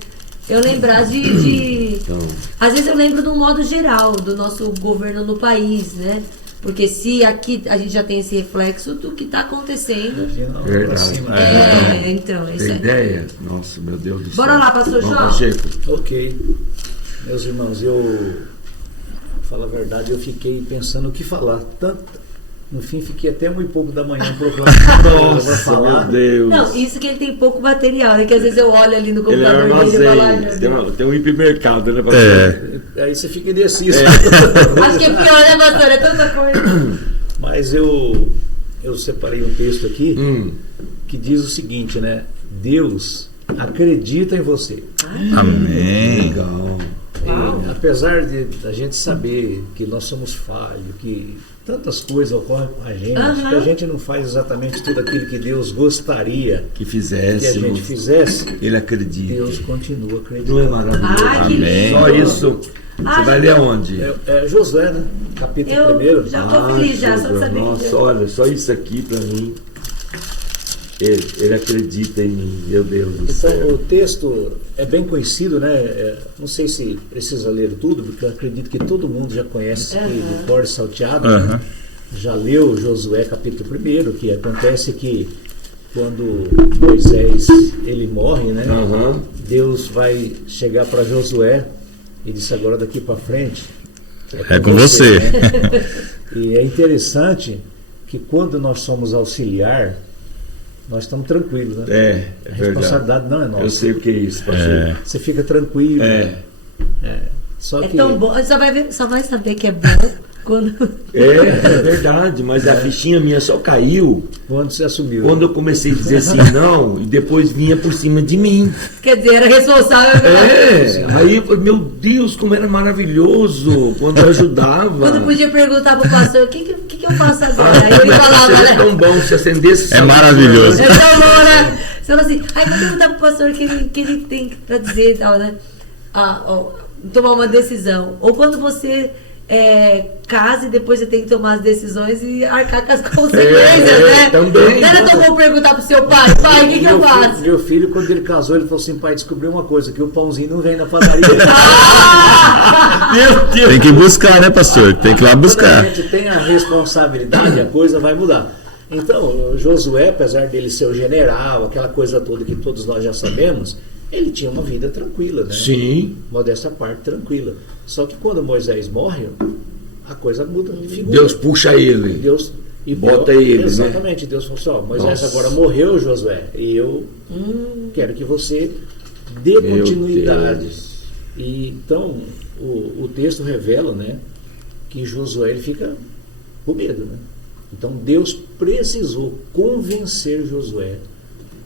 eu lembrar então, às vezes eu lembro de um modo geral do nosso governo no país, né? Porque se aqui a gente já tem esse reflexo do que está acontecendo. Verdade. Então, isso tem ideia? Nossa, meu Deus do céu. Bora lá, pastor João. Ok. Meus irmãos, falo a verdade, eu fiquei pensando o que falar. No fim, fiquei até 1h da manhã procurando para falar. Meu Deus. Não, isso que ele tem pouco material, né? Que às vezes eu olho ali no computador dele e falo, tem um hipermercado, né, pastor? Aí você fica indeciso. Acho que é pior, né, pastor? É tanta coisa. Mas eu separei um texto aqui que diz o seguinte, né? Deus acredita em você. Amém. Legal. Apesar de a gente saber que nós somos falhos, que tantas coisas ocorrem com a gente, que a gente não faz exatamente tudo aquilo que Deus gostaria que fizesse, que a gente fizesse, Ele acredita. Deus continua acreditando. Não é maravilhoso? Amém. Só isso. Você vai ler aonde? Josué, né? Capítulo 1. Já estou feliz, já, só de saber. Nossa, olha, só isso aqui para mim. Ele acredita em mim, meu Deus do céu. Então, o texto é bem conhecido, né? Não sei se precisa ler tudo, porque eu acredito que todo mundo já conhece isso aqui de cor salteado. Né? já leu Josué capítulo 1, que acontece que quando Moisés ele morre, né? Aham. Deus vai chegar para Josué e disse: agora daqui para frente É com você. né? E é interessante que quando nós somos auxiliar, nós estamos tranquilos, né? É A verdade. responsabilidade não é nossa. Eu sei o que é isso, pastor. Você fica tranquilo. Só É que tão bom, só vai saber que é bom quando. É verdade, mas a fichinha minha só caiu quando você assumiu. quando eu comecei a dizer assim, não, e depois vinha por cima de mim. Quer dizer, era responsável. Aí eu falei, meu Deus, como era maravilhoso quando eu ajudava. Quando podia perguntar pro pastor, o que eu faço agora? Aí ele Mas falava, seria né? tão bom se acendesse. É maravilhoso. Então, né? Você fala assim, aí vou perguntar pro pastor o que ele tem pra dizer e tal, né? Tomar uma decisão. Ou quando você casa e depois você tem que tomar as decisões e arcar com as consequências, né? Também. Não era tão bom perguntar pro seu pai, o que eu faço? Meu filho, quando ele casou, ele falou assim: pai, descobriu uma coisa, que o pãozinho não vem na padaria. Meu Deus. Tem que buscar, né, pastor? Tem que ir lá Quando a buscar. gente tem a responsabilidade, a coisa vai mudar. Então, Josué, apesar dele ser o general, aquela coisa toda que todos nós já sabemos, ele tinha uma vida tranquila, né? Sim. Modesta parte, tranquila. Só que quando Moisés morre, a coisa muda de figura. Deus puxa ele. Deus e Bota ele, exatamente, Deus falou assim: ó, Moisés Nossa. agora morreu, Josué, e eu quero que você dê Meu continuidade. Deus. E então o texto revela, né, que Josué ele fica com medo, né? Então Deus precisou convencer Josué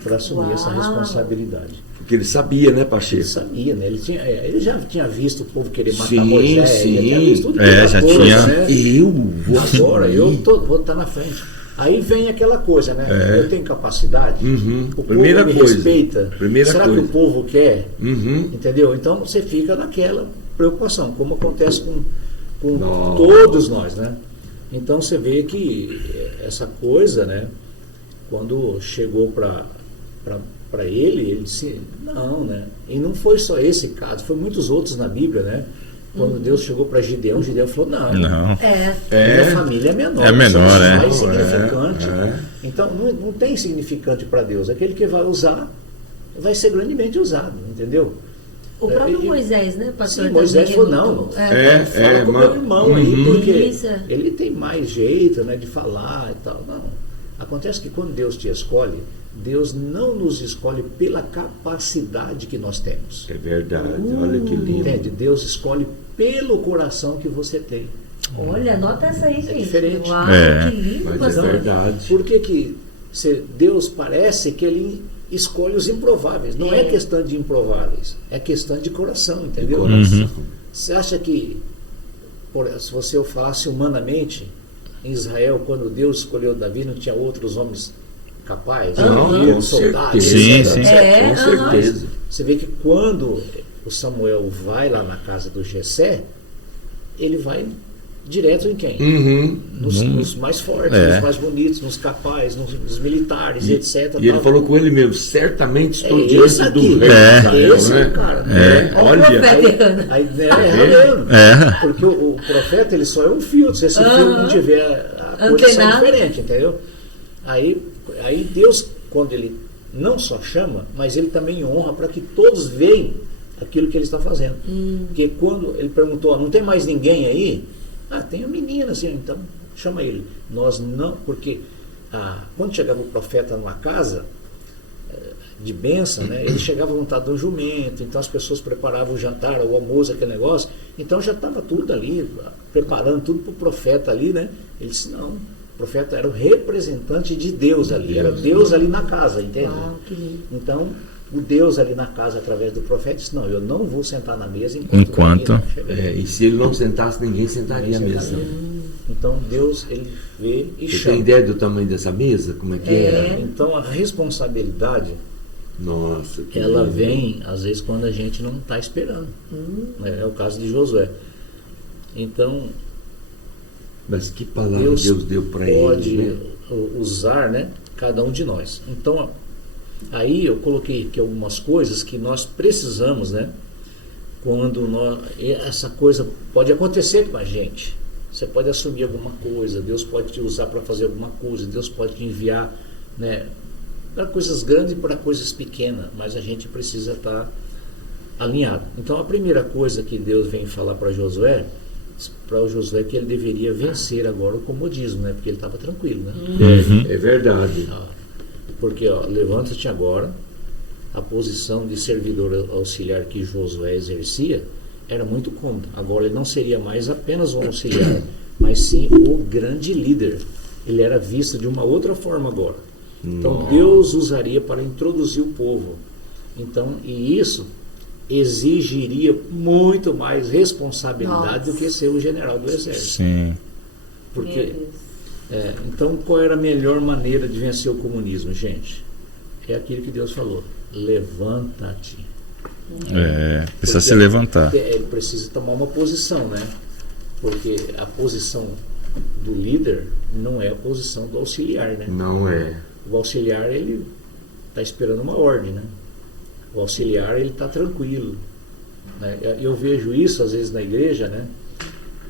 para assumir essa Uau. responsabilidade. Porque ele sabia, né, Ele Pacheco? sabia, né? Ele já tinha visto o povo querer matar Sim, Moisés, ele já tinha sim. visto tudo Já coisa, tinha. né? Eu vou Agora, assumir. vou estar na frente. Aí vem aquela coisa, né? Eu tenho capacidade, Uhum. o povo Primeira me coisa. respeita, Primeira será coisa. que o povo quer? Uhum. Entendeu? Então você fica naquela preocupação, como acontece com Nossa. todos nós, né? Então você vê que essa coisa, né? Quando chegou para ele disse, não, né? E não foi só esse caso, foi muitos outros na Bíblia, né? Quando Deus chegou para Gideão falou, não. Não. Minha família é menor. É menor, você né? não é insignificante. É. Então, não tem significante para Deus. Aquele que vai usar, vai ser grandemente usado, entendeu? O próprio E- Moisés, né, pastor? Sim, Moisés também falou, muito- não. Fala com o meu irmão aí, Uhum. porque Isso. ele tem mais jeito, né, de falar e tal. Não. Acontece que quando Deus te escolhe, Deus não nos escolhe pela capacidade que nós temos. É verdade, olha que lindo. Entende? Deus escolhe pelo coração que você tem. Olha, anota essa aí, gente. diferente. Uau, É. que lindo, Mas é pastor. verdade. Por que Deus parece que ele escolhe os improváveis? Não é questão de improváveis, é questão de coração, entendeu? Coração. Você acha que, se você falasse humanamente, em Israel, quando Deus escolheu Davi, não tinha outros homens capazes? Não, Guerreiros, com soldados, certeza. Sim, sim. É, Com aham. certeza. Você vê que quando o Samuel vai lá na casa do Jessé, ele vai direto em quem? Uhum. Nos mais fortes, É. nos mais bonitos, nos capazes, nos militares, etc. E ele tal. falou com ele mesmo, certamente estou É diante esse do aqui. rei de Israel, Esse é né? o cara. Olha o profeta Olha, errando. Aí, mesmo. É. Porque o profeta ele só é um filtro. Se esse filtro não tiver, a coisa sai Antenado. diferente, entendeu? Aí Deus, quando ele não só chama, mas ele também honra para que todos vejam aquilo que ele está fazendo. Porque quando ele perguntou, ó, não tem mais ninguém aí? Ah, tem um menino assim, então chama ele. Nós não, porque quando chegava o profeta numa casa de bênção, né, ele chegava montado no jumento, então as pessoas preparavam o jantar, o almoço, aquele negócio, então já estava tudo ali, preparando tudo para o profeta ali, né? Ele disse, não, o profeta era o representante de Deus ali, era Deus ali na casa, entende? Uau, que lindo. Então, o Deus ali na casa, através do profeta, disse, não, eu não vou sentar na mesa enquanto Davi não chegar. e se ele não sentasse, ninguém sentaria Ninguém mesmo. sentaria. Então, Deus, ele vê e Você chama. tem ideia do tamanho dessa mesa? Como é que era? Então, a responsabilidade, Nossa, que ela lindo. vem, às vezes, quando a gente não está esperando. É o caso de Josué. Então, Mas que palavra Deus deu para pode ele, né? usar, né, cada um de nós. Então, aí eu coloquei aqui algumas coisas que nós precisamos, né, quando essa coisa pode acontecer com a gente. Você pode assumir alguma coisa, Deus pode te usar para fazer alguma coisa, Deus pode te enviar, né, para coisas grandes e para coisas pequenas, mas a gente precisa estar alinhado. Então a primeira coisa que Deus vem falar para Josué é que ele deveria vencer agora o comodismo, né? Porque ele estava tranquilo, né? É verdade. Porque levanta-te agora. A posição de servidor auxiliar que Josué exercia era muito cômoda. Agora ele não seria mais apenas um auxiliar, mas sim o grande líder. Ele era visto de uma outra forma agora. Então Deus usaria para introduzir o povo. Então, e isso exigiria muito mais responsabilidade do que ser o general do exército. Sim. Porque, então, qual era a melhor maneira de vencer o comunismo, gente? É aquilo que Deus falou: levanta-te. Precisa se levantar. Ele precisa tomar uma posição, né? Porque a posição do líder não é a posição do auxiliar, né? Não é. O auxiliar, ele está esperando uma ordem, né? O auxiliar, ele está tranquilo, né? Eu vejo isso às vezes na igreja, né?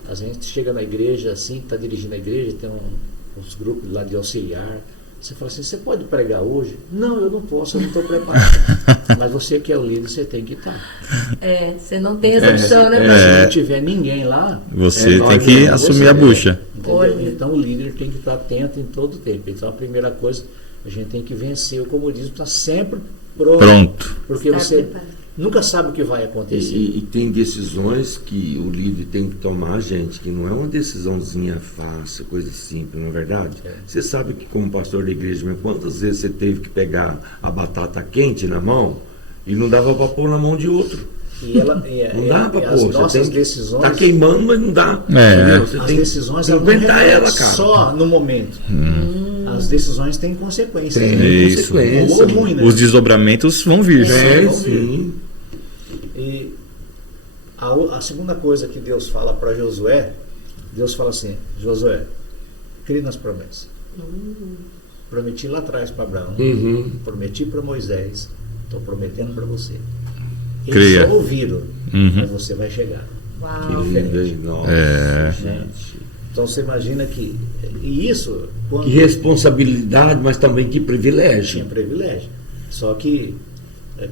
A gente chega na igreja assim, está dirigindo a igreja, tem uns grupos lá de auxiliar. Você fala assim: você pode pregar hoje? Não, eu não posso, eu não estou preparado. Mas você que é o líder, você tem que estar. Você não tem essa opção, né? Se não tiver ninguém lá, Você tem que assumir a bucha. Entendeu? Então o líder tem que estar atento em todo o tempo. Então a primeira coisa, a gente tem que vencer o comodismo, estar sempre pronto. Porque você nunca sabe o que vai acontecer. E tem decisões que o líder tem que tomar, gente, que não é uma decisãozinha fácil, coisa simples, não é verdade? Você sabe que, como pastor da igreja, quantas vezes você teve que pegar a batata quente na mão e não dava para pôr na mão de outro? Não dá para pôr. As nossas decisões. Tá queimando, mas não dá. Você as tem decisões que aguentar ela, cara. Só no momento. As decisões têm consequências. Tem consequência. Ou ruim, né? Os desdobramentos vão vir. Sim. E a segunda coisa que Deus fala para Josué, Deus fala assim: Josué, crê nas promessas. Prometi lá atrás para Abraão, prometi para Moisés, estou prometendo para você. Eles só ouviram, mas você vai chegar. Uau. Que lindo, hein? Nossa, gente. Então você imagina que. E isso. Que responsabilidade, mas também que privilégio. Tinha privilégio. Só que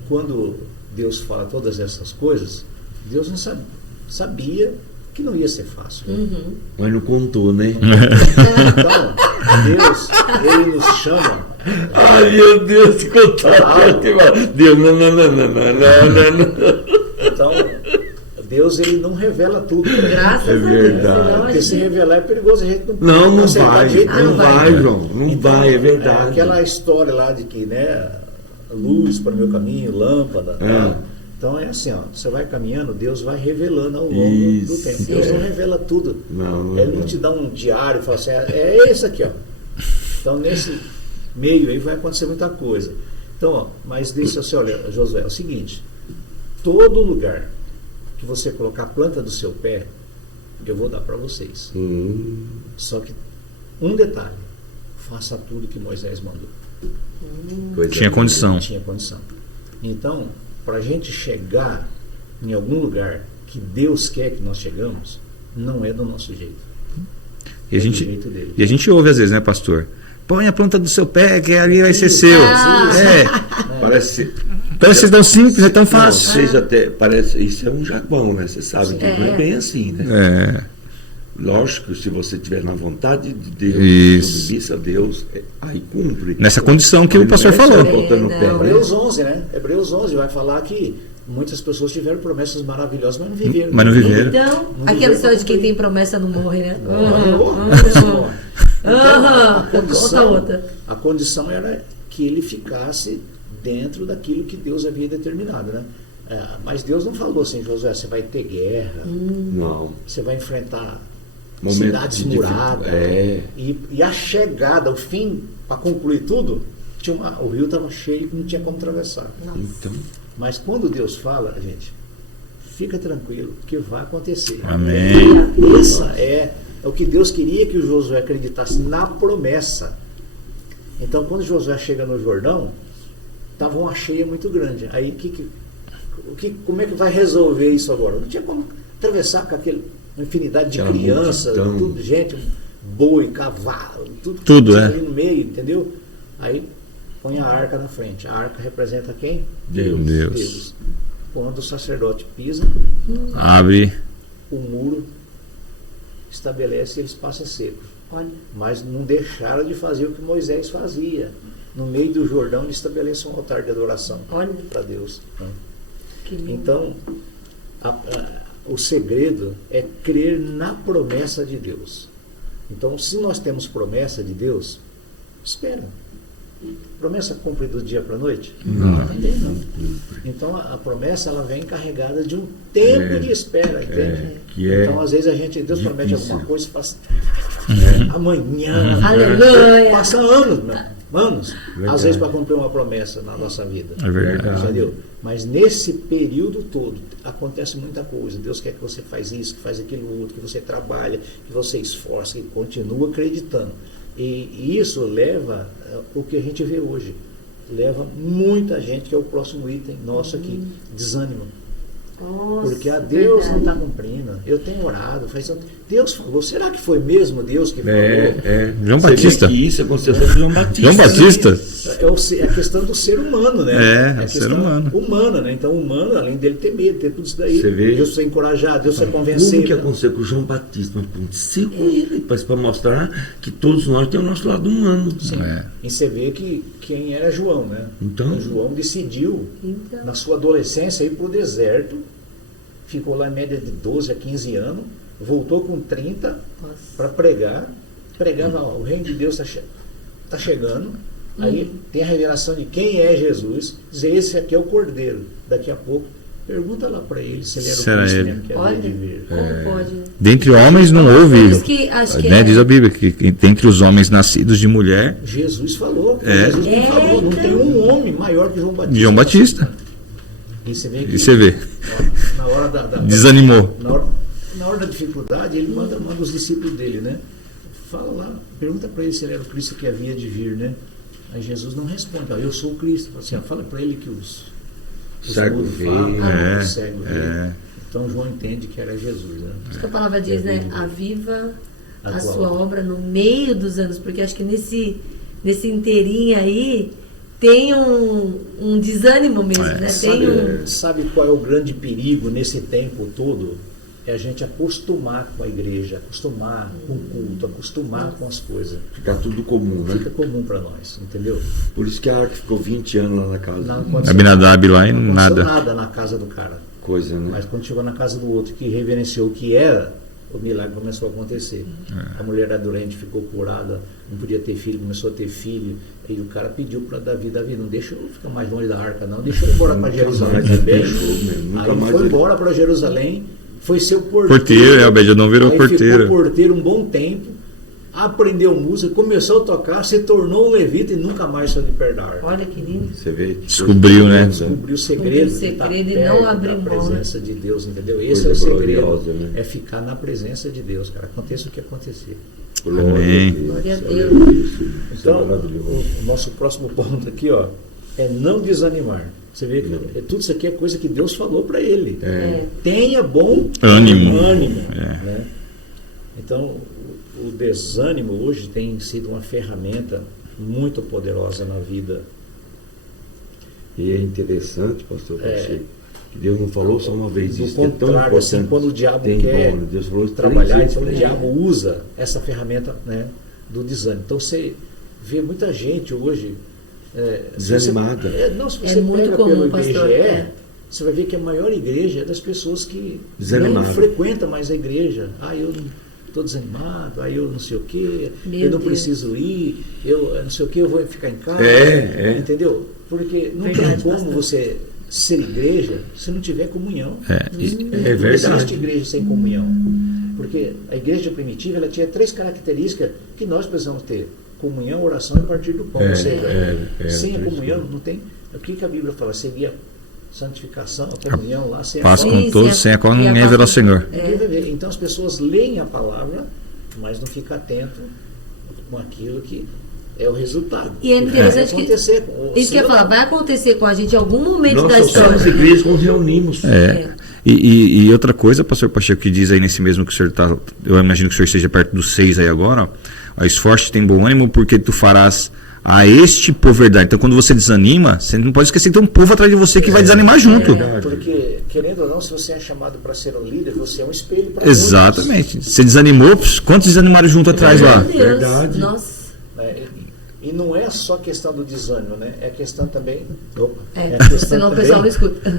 quando Deus fala todas essas coisas, Deus não sabia que não ia ser fácil. Mas não contou, né? Então, Deus, Ele nos chama. Ai, meu Deus, contar. Deus, não. Então, Deus, Ele não revela tudo. Graças a Deus. verdade. Porque se revelar é perigoso. A gente Não aceitar de jeito vai. nenhum. Não vai, João. Não Então, vai, é verdade. Aquela história lá de que, né, luz para o meu caminho, lâmpada. Então é assim, você vai caminhando, Deus vai revelando ao longo do tempo. Deus não revela tudo. Ele não te dá um diário e fala assim: é esse aqui, ó. Então nesse meio aí vai acontecer muita coisa. Então, mas deixa você olhar, Josué, é o seguinte: todo lugar que você colocar a planta do seu pé, eu vou dar para vocês. Só que um detalhe: faça tudo que Moisés mandou. Tinha condição. Tinha condição. Então, para a gente chegar em algum lugar que Deus quer que nós chegamos, não é do nosso jeito. E do jeito dele. a gente ouve às vezes, né, pastor? Põe a planta do seu pé, que ali vai ser seu. Parece ser tão simples, é tão fácil. Seja até, parece, isso é um jargão, né? Você sabe que não é bem assim, né? Lógico, se você estiver na vontade de Deus, submissa a Deus, aí cumpre. Nessa condição que o pastor falou. Hebreus 11, né? Hebreus 11 vai falar que muitas pessoas tiveram promessas maravilhosas, mas não viveram. Então, aquela história de quem tem promessa não morre, né? A condição era que ele ficasse dentro daquilo que Deus havia determinado, né? Mas Deus não falou assim: Josué, você vai ter guerra, não. Você vai enfrentar cidades muradas. E a chegada, o fim, para concluir tudo, o rio estava cheio e não tinha como atravessar. Então. Mas quando Deus fala, gente, fica tranquilo, que vai acontecer. Amém. Essa é o que Deus queria que o Josué acreditasse na promessa. Então, quando Josué chega no Jordão, estava uma cheia muito grande. Aí, como é que vai resolver isso agora? Não tinha como atravessar com aquele uma infinidade de Aquela crianças, multidão. tudo, gente, boi, cavalo, Tudo, ali no meio, entendeu? Aí põe a arca na frente. A arca representa quem? Deus. Quando o sacerdote pisa, Abre. o muro estabelece e eles passam seco. Olha. Mas não deixaram de fazer o que Moisés fazia. No meio do Jordão, ele estabelece um altar de adoração para Deus. Que lindo. Então, o segredo é crer na promessa de Deus. Então, se nós temos promessa de Deus, espera. Promessa cumpre do dia para a noite? Não. Também não. Então, a promessa ela vem carregada de um tempo de espera, entende? Que é Então, às vezes, Deus promete difícil. alguma coisa e fala assim, amanhã. Aleluia. Passa anos, anos. Verdade. Às vezes, para cumprir uma promessa na nossa vida. É verdade. Entendeu? Mas nesse período todo acontece muita coisa. Deus quer que você faz isso, que faz aquilo outro, que você trabalha, que você esforça, que continua acreditando. E isso leva o que a gente vê hoje. Leva muita gente, que é o próximo item nosso aqui, desânimo. Nossa, Porque a Deus não verdade. está cumprindo. Eu tenho orado, Deus falou. Será que foi mesmo Deus que falou? João Você vê Batista. que isso aconteceu com João Batista. João Batista? É a questão do ser humano, né? É, a o ser questão humano. humana, né? Então, o humano, além dele ter medo, ter tudo isso daí, Você vê? Deus precisa encorajar, Deus precisa convencer. Como que né? aconteceu com o João Batista? Não aconteceu com ele, para mostrar que todos nós temos o nosso lado humano. É. E você vê que quem era João, né? Então? João decidiu, Então. na sua adolescência, ir para o deserto, ficou lá em média de 12 a 15 anos, voltou com 30 Nossa. para pregar, pregava, ó, o reino de Deus está chegando, aí tem a revelação de quem é Jesus, dizer, esse aqui é o Cordeiro, daqui a pouco, pergunta lá para ele se ele era Será o Cristo ele? mesmo que Olha, havia de vir. como pode. Né? Dentre homens não houve. Por isso que acho que Né, diz a Bíblia que dentre os homens nascidos de mulher, Jesus falou, É. Jesus não falou, não Eita. tem um homem maior que João Batista. João Batista. E você vê que E você vê. ó, na hora Desanimou. Na hora da dificuldade, ele manda os discípulos dele, né? Fala lá, pergunta para ele se ele era o Cristo que havia de vir, né? Aí Jesus não responde, ó, eu sou o Cristo. Fala assim, ó, fala para ele que os Cego mudos vê. falam, É, os cegos vê. Então João entende que era Jesus, né? Isso que a palavra diz, né? Aviva a A tua sua obra no meio dos anos, porque acho que nesse inteirinho aí tem um desânimo mesmo, né? Tem Sabe qual é o grande perigo nesse tempo todo? É a gente acostumar com a igreja, acostumar com o culto, acostumar com as coisas. Ficar tudo comum, né? Fica comum para nós, entendeu? Por isso que a Arca ficou 20 anos lá na casa. Não aconteceu- Abinadab lá e não aconteceu nada. nada na casa do cara. Coisa, né? Mas quando chegou na casa do outro, que reverenciou o que era, o milagre começou a acontecer. A mulher era doente, ficou curada, não podia ter filho, começou a ter filho. Aí o cara pediu para Davi, não deixa eu ficar mais longe da arca, não, deixa eu ir embora para Jerusalém mais também. deixou, meu, nunca Aí mais foi ele- embora para Jerusalém, foi ser porteiro. Porteiro, Obed-Edom virou Aí porteiro. ficou porteiro um bom tempo, aprendeu música, começou a tocar, se tornou um levita e nunca mais saiu de perto da arca. Olha que lindo. Você vê? Descobriu, né? Descobriu o segredo, Descobriu o de estar segredo e perto não da abriu mão, presença de Deus, entendeu? Coisa Esse é o segredo, gloriosa, né? é ficar na presença de Deus, cara. Aconteça o que acontecer. Glória Amém. a Deus. Glória a Isso Deus. é Então, maravilhoso. o nosso próximo ponto aqui, ó, é não desanimar. Você vê que tudo isso aqui é coisa que Deus falou para ele. Tenha bom Ânimo. né? Então, o desânimo hoje tem sido uma ferramenta muito poderosa na vida. E é interessante, pastor Pacheco, que Deus não falou só uma vez Do isso, que é tão contrário, importante. assim, quando o diabo Tem quer bom, Deus falou trabalhar, três então o vezes. diabo usa essa ferramenta, né, do desânimo. Então você vê muita gente hoje Desanimada. se É você muito pega comum, pelo pastor, IBGE, você vai ver que a maior igreja é das pessoas que não Desanimada. frequentam mais a igreja. Eu estou desanimado, eu não sei o quê, Meu eu não Deus. preciso ir, eu não sei o quê, eu vou ficar em casa. Entendeu? Porque não Verdade, tem como pastor. você ser igreja se não tiver comunhão. É Não existe verdade. igreja sem comunhão. Porque a igreja primitiva ela tinha 3 características que nós precisamos ter: comunhão, oração e partir do pão. Ou seja, sem a 3 comunhão coisas. não tem. O que a Bíblia fala? Seguir a santificação, a comunhão lá, sem a Paz qual com Sim, todos, sem a qual ninguém verá o Senhor. ninguém vai ver. Então as pessoas leem a palavra, mas não ficam atentos com aquilo que é o resultado. E é interessante que- Vai acontecer. Isso que eu ia falar, vai acontecer com a gente em algum momento Nós da só somos história. igrejas quando reunimos. E outra coisa, pastor Pacheco, que diz aí nesse mesmo que o senhor está, eu imagino que o senhor esteja perto dos 6 aí agora, ó, esforço tem bom ânimo porque tu farás a este por verdade. Então quando você desanima, você não pode esquecer que tem um povo atrás de você que vai desanimar junto. Porque, querendo ou não, se você é chamado para ser um líder, você é um espelho para Exatamente. Você desanimou, quantos desanimaram junto atrás lá? Deus, Verdade. Nossa. E não é só questão do desânimo, né? É questão também. Senão o pessoal não escuta.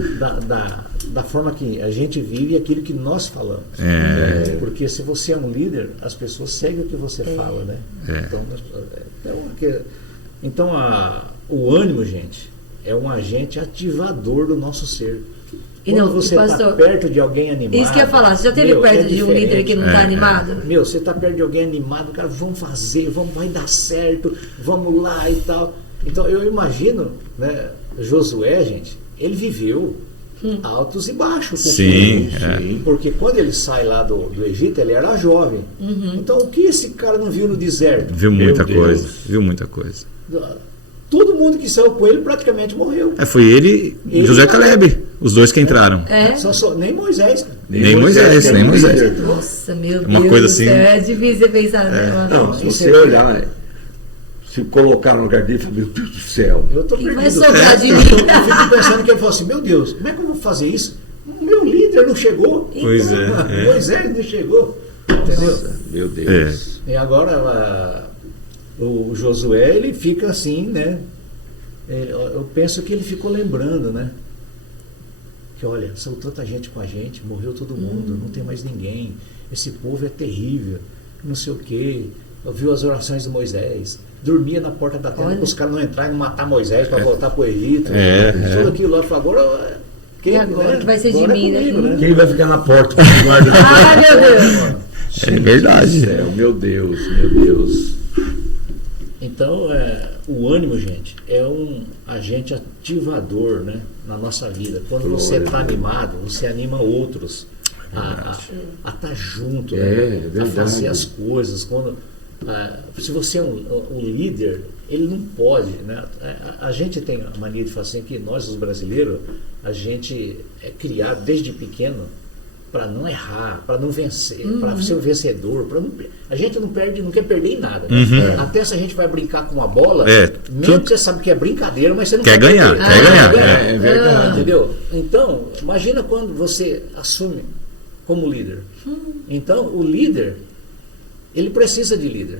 Da forma que a gente vive e aquilo que nós falamos. Porque se você é um líder, as pessoas seguem o que você fala, né? Então o ânimo, gente, é um agente ativador do nosso ser. Quando você está perto de alguém animado... Isso que eu ia falar, você já esteve perto de um líder que não está animado? Você está perto de alguém animado, cara, vamos fazer, vai dar certo, vamos lá e tal. Então eu imagino, né, Josué, gente, ele viveu altos e baixos. Sim. Porque quando ele sai lá do Egito, ele era jovem. Então o que esse cara não viu no deserto? Viu muita coisa. Todo mundo que saiu com ele praticamente morreu. Foi ele e Josué e Caleb, os dois que entraram. Nem Moisés, cara. Nem Moisés. Nossa, meu Deus. Uma coisa assim. É difícil pensar, né? Não, se você olhar, se colocar no lugar dele, fala, meu Deus do céu. Eu tô Vai perdido. sobrar de mim. Eu fico pensando que ele falou assim, meu Deus, como é que eu vou fazer isso? O meu líder não chegou. Pois é. Moisés não chegou. Entendeu? Meu Deus. E agora o Josué, ele fica assim, né? Eu penso que ele ficou lembrando, né? Que olha, saiu tanta gente com a gente, morreu todo mundo, não tem mais ninguém. Esse povo é terrível, não sei o quê. Ouviu as orações de Moisés, dormia na porta da tenda para os caras não entrarem e matar Moisés para voltar para o Egito. Tudo aquilo lá, falou, agora quem agora que vai ser de mim, né? Quem vai ficar na porta? Ai, meu Deus. É verdade. Meu Deus. Então, o ânimo, gente, é um agente ativador, né, na nossa vida. Quando você está animado, você anima outros a estar junto, né, a fazer as coisas. Se você é um líder, ele não pode, né? A gente tem a mania de falar assim que nós, os brasileiros, a gente é criado desde pequeno para não errar, para não vencer, para ser um vencedor, a gente não quer perder em nada, né? Até se a gente vai brincar com uma bola, mesmo que você sabe que é brincadeira, mas você não quer ganhar, É verdade. Entendeu? Então, imagina quando você assume como líder. Então, o líder, ele precisa de líder,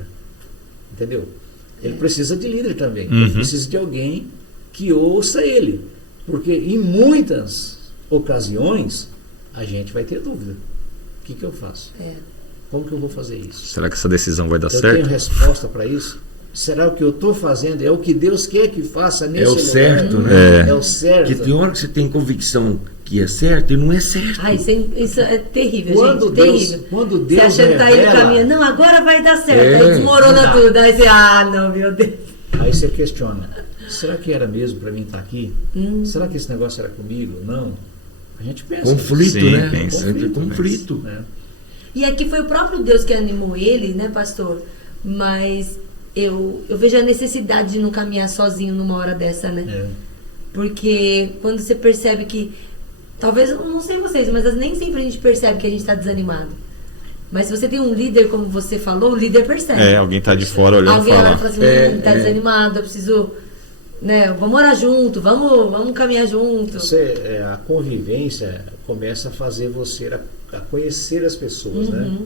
entendeu? Ele precisa de líder também. Ele precisa de alguém que ouça ele, porque em muitas ocasiões a gente vai ter dúvida. O que eu faço? Como que eu vou fazer isso? Será que essa decisão vai dar certo? Eu tenho resposta para isso? Será o que eu estou fazendo? É o que Deus quer que faça nesse o momento? certo, né? É o certo. Porque tem hora que você tem convicção que é certo e não é certo. Isso é terrível, Quando gente. Deus, Terrível. quando Você Deus achando que tá aí no revela, caminho. Não, agora vai dar certo. Aí desmorona não dá. tudo. Aí você, não, meu Deus. aí você questiona, será que era mesmo para mim estar aqui? Será que esse negócio era comigo? Não. A gente pensa. Conflito, Sim, né? pensa. Sempre conflito. Né? E aqui foi o próprio Deus que animou ele, né, pastor? Mas eu vejo a necessidade de não caminhar sozinho numa hora dessa, né? Porque quando você percebe que... Talvez, eu não sei vocês, mas nem sempre a gente percebe que a gente está desanimado. Mas se você tem um líder, como você falou, o líder percebe. Alguém tá de fora olhando e alguém olha e fala. fala assim, tá desanimado, eu preciso... Né, vamos orar junto, vamos caminhar junto. A convivência começa a fazer você a conhecer as pessoas, né?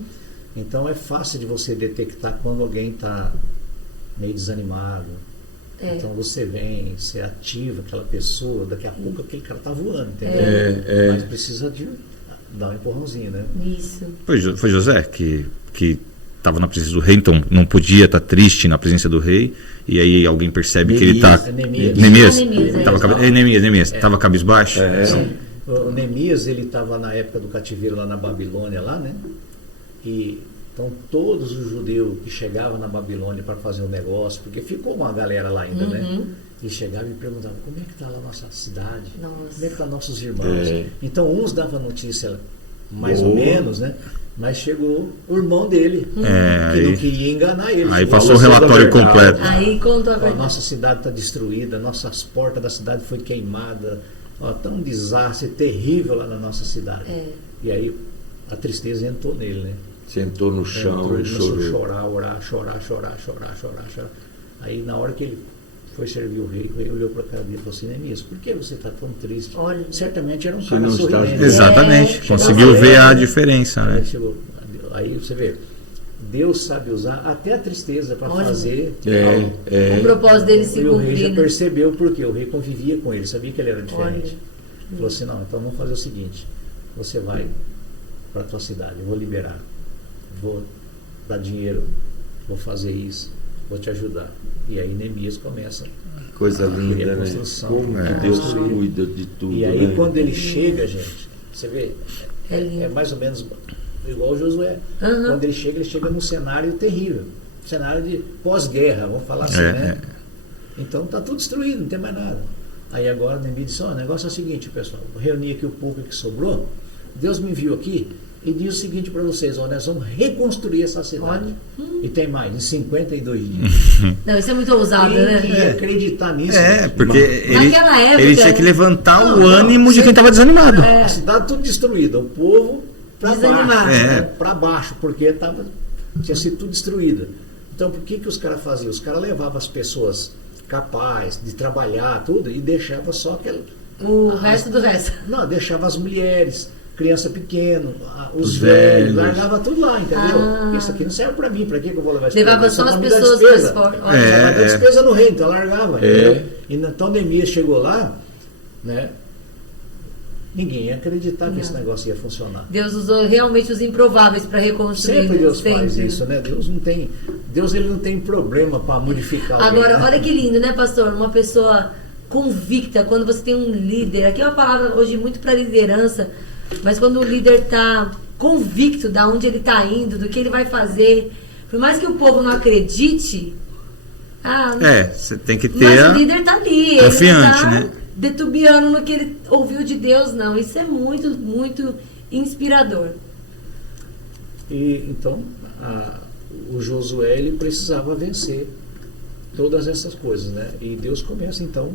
Então é fácil de você detectar quando alguém está meio desanimado. Então você vem, você ativa aquela pessoa, daqui a pouco aquele cara está voando, entendeu? Mas precisa de dar um empurrãozinho, né? Isso. Foi José que estava na presença do rei, então não podia estar triste na presença do rei, e aí alguém percebe que ele está... Neemias estava cabisbaixo. O Neemias, ele estava na época do cativeiro lá na Babilônia, lá, né? E então todos os judeus que chegavam na Babilônia para fazer um negócio, porque ficou uma galera lá ainda, né? E chegavam e perguntavam, como é que está lá a nossa cidade? Como é que estão nossos irmãos? Então uns davam notícia mais ou menos, né? Mas chegou o irmão dele, que não queria enganar ele. Aí passou o relatório completo. Aí contou a verdade. Nossa cidade está destruída, nossas portas da cidade foi queimada, ó, tá um desastre terrível lá na nossa cidade. E aí a tristeza entrou nele, né? Sentou no chão Ele e começou a chorou. chorar, orar, chorar. Aí na hora que ele foi servir o rei olhou para a cara dele e falou assim: Neemias, por que você está tão triste? Olha. Certamente era um Você cara não está- sorridente. Exatamente. É, Conseguiu ver a diferença, né? Aí você vê, Deus sabe usar até a tristeza para Olha. fazer algo. O propósito dele se E o rei já cumprindo. percebeu porque o rei convivia com ele, sabia que ele era diferente. Olha. Falou assim: não, então vamos fazer o seguinte: você vai para a tua cidade, eu vou liberar, vou dar dinheiro, vou fazer isso, vou te ajudar. E aí Neemias começa. Coisa linda, né? Reconstrução. Como que Deus cuida de tudo. E aí né? quando ele chega, gente, você vê, é mais ou menos igual o Josué. Quando ele chega num cenário terrível, cenário de pós-guerra, vamos falar assim, né? Então está tudo destruído, não tem mais nada. Aí agora Neemias disse: ó, o negócio é o seguinte, pessoal, vou reunir aqui o pouco que sobrou, Deus me enviou aqui e diz o seguinte para vocês: ó, nós vamos reconstruir essa cidade. E tem mais, em 52 dias. Não, isso é muito ousado, né? Quem ia acreditar nisso? Porque Naquela época, ele tinha que levantar o Não, ânimo de quem estava desanimado. A cidade tudo destruída, o povo para Desanimado. baixo, É. para baixo, porque tinha sido tudo destruído. Então, por que os caras faziam? Os caras levavam as pessoas capazes de trabalhar, tudo, e deixava só aquela... O resto do resto. Não, deixava as mulheres, criança pequena, os Os velhos, velhos. largava tudo lá, entendeu? Porque isso aqui não serve para mim, para que eu vou levar isso? Levava só as pessoas mais fortes. Vai ter despesa no reino, então largava. É. Entendeu? E então Neemias chegou lá, né? Ninguém ia acreditar que esse negócio ia funcionar. Deus usou realmente os improváveis para reconstruir. Sempre Deus faz Sempre. isso, né? Deus ele não tem problema para modificar alguém, Agora, né? olha que lindo, né, pastor? Uma pessoa convicta, quando você tem um líder. Aqui é uma palavra hoje muito para liderança, mas quando o líder está convicto de onde ele está indo, do que ele vai fazer, por mais que o povo não acredite, Você tem que mas ter o líder está ali, confiante, ele não tá né? detubiando no que ele ouviu de Deus, não. Isso é muito, muito inspirador. E então o Josué ele precisava vencer todas essas coisas, né? E Deus começa então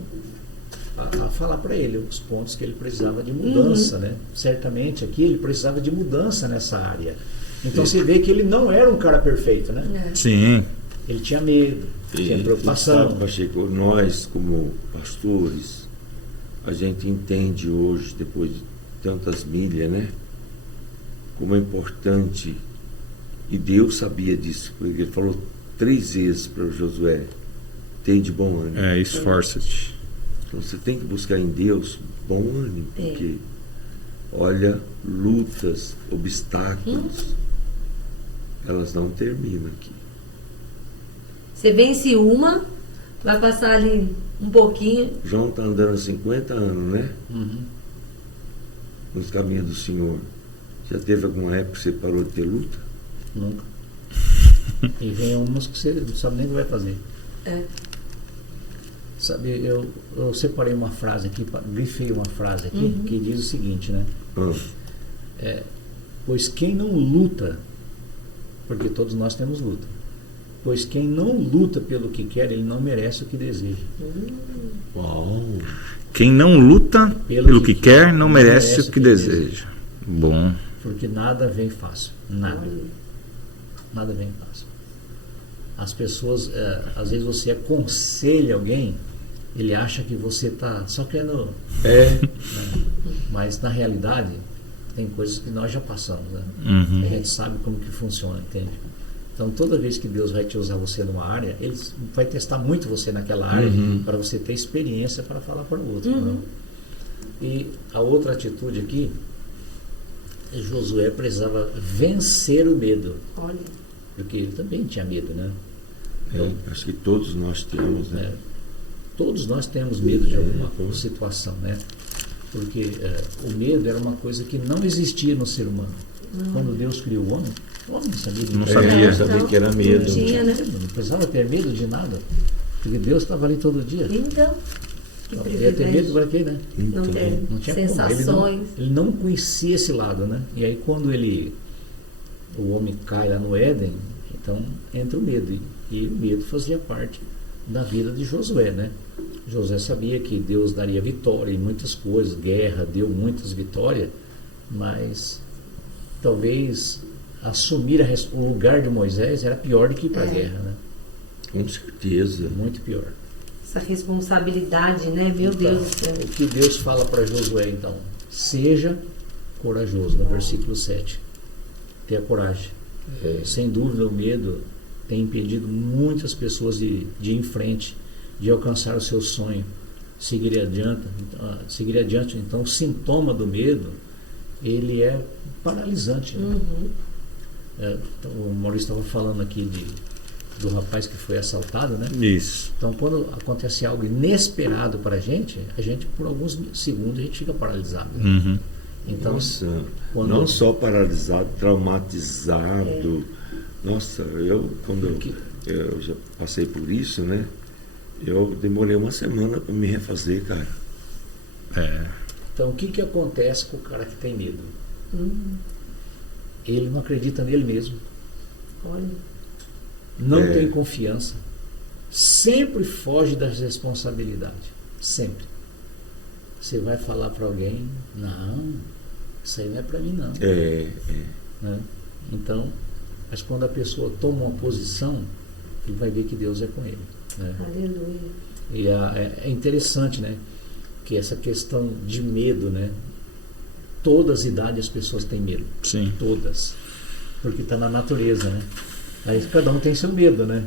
a falar para ele os pontos que ele precisava de mudança, né? Certamente aqui ele precisava de mudança nessa área. Então você vê que ele não era um cara perfeito, né? Sim. Ele tinha medo, tinha preocupação. Sabe, Pacheco, nós como pastores, a gente entende hoje, depois de tantas milhas, né? Como é importante, e Deus sabia disso, porque ele falou 3 vezes para o Josué: tem de bom ânimo. Esforça-te. Então você tem que buscar em Deus bom ânimo, porque olha, lutas, obstáculos, elas não terminam aqui. Você vence uma, vai passar ali um pouquinho. João está andando há 50 anos, né? Nos caminhos do Senhor. Já teve alguma época que você parou de ter luta? Nunca. E vem umas que você não sabe nem o que vai fazer. Sabe, eu separei uma frase aqui, grifei uma frase aqui, que diz o seguinte, né? Pois quem não luta, porque todos nós temos luta, pois quem não luta pelo que quer, ele não merece o que deseja. Uau! Quem não luta pelo que quer, não merece o que deseja. Bom. Porque nada vem fácil. Nada. Nada vem fácil. As pessoas, às vezes você aconselha alguém, ele acha que você está só querendo... Mas na realidade, tem coisas que nós já passamos, né? A gente sabe como que funciona, entende? Então toda vez que Deus vai te usar você numa área, Ele vai testar muito você naquela área para você ter experiência para falar para o outro. Né? E a outra atitude aqui, Josué precisava vencer o medo. Olha. Porque ele também tinha medo, né? Acho que todos nós temos, né? Todos nós temos medo de alguma situação, né? Porque o medo era uma coisa que não existia no ser humano. Quando Deus criou o homem não sabia de Não nada. sabia. Sabia que era medo. Não tinha, né? Não precisava ter medo de nada. Porque Deus estava ali todo dia. Então, que Ia ter medo privilégio. para quê, né? Não ter Não tinha sensações. como. Ele não conhecia esse lado, né? E aí quando o homem cai lá no Éden, então entra o medo. E o medo fazia parte da vida de Josué, né? Josué sabia que Deus daria vitória em muitas coisas, guerra, deu muitas vitórias, mas talvez assumir o lugar de Moisés era pior do que ir para a guerra, né? Com certeza. Muito pior. Essa responsabilidade, né? Meu Então, Deus do céu. o que Deus fala para Josué, então? Seja corajoso, no versículo 7. Tenha coragem. Sem dúvida, o medo tem impedido muitas pessoas de ir em frente, de alcançar o seu sonho, seguir adiante. Então, o sintoma do medo, ele é paralisante. Né? Então, o Maurício estava falando aqui do rapaz que foi assaltado, né? Isso. Então, quando acontece algo inesperado para a gente, por alguns segundos, a gente fica paralisado. Uhum. Então, Nossa, não só paralisado, traumatizado. Nossa, quando eu já passei por isso, né? Eu demorei uma semana para me refazer, cara. Então, o que acontece com o cara que tem medo? Ele não acredita nele mesmo. Olha. Não tem confiança. Sempre foge das responsabilidades. Sempre. Você vai falar para alguém, não, isso aí não é para mim não. Né? Então, mas quando a pessoa toma uma posição, ele vai ver que Deus é com ele. Né? Aleluia. E é interessante, né? Que essa questão de medo, né? Todas as idades as pessoas têm medo. Sim. Todas. Porque está na natureza, né? Aí cada um tem seu medo, né?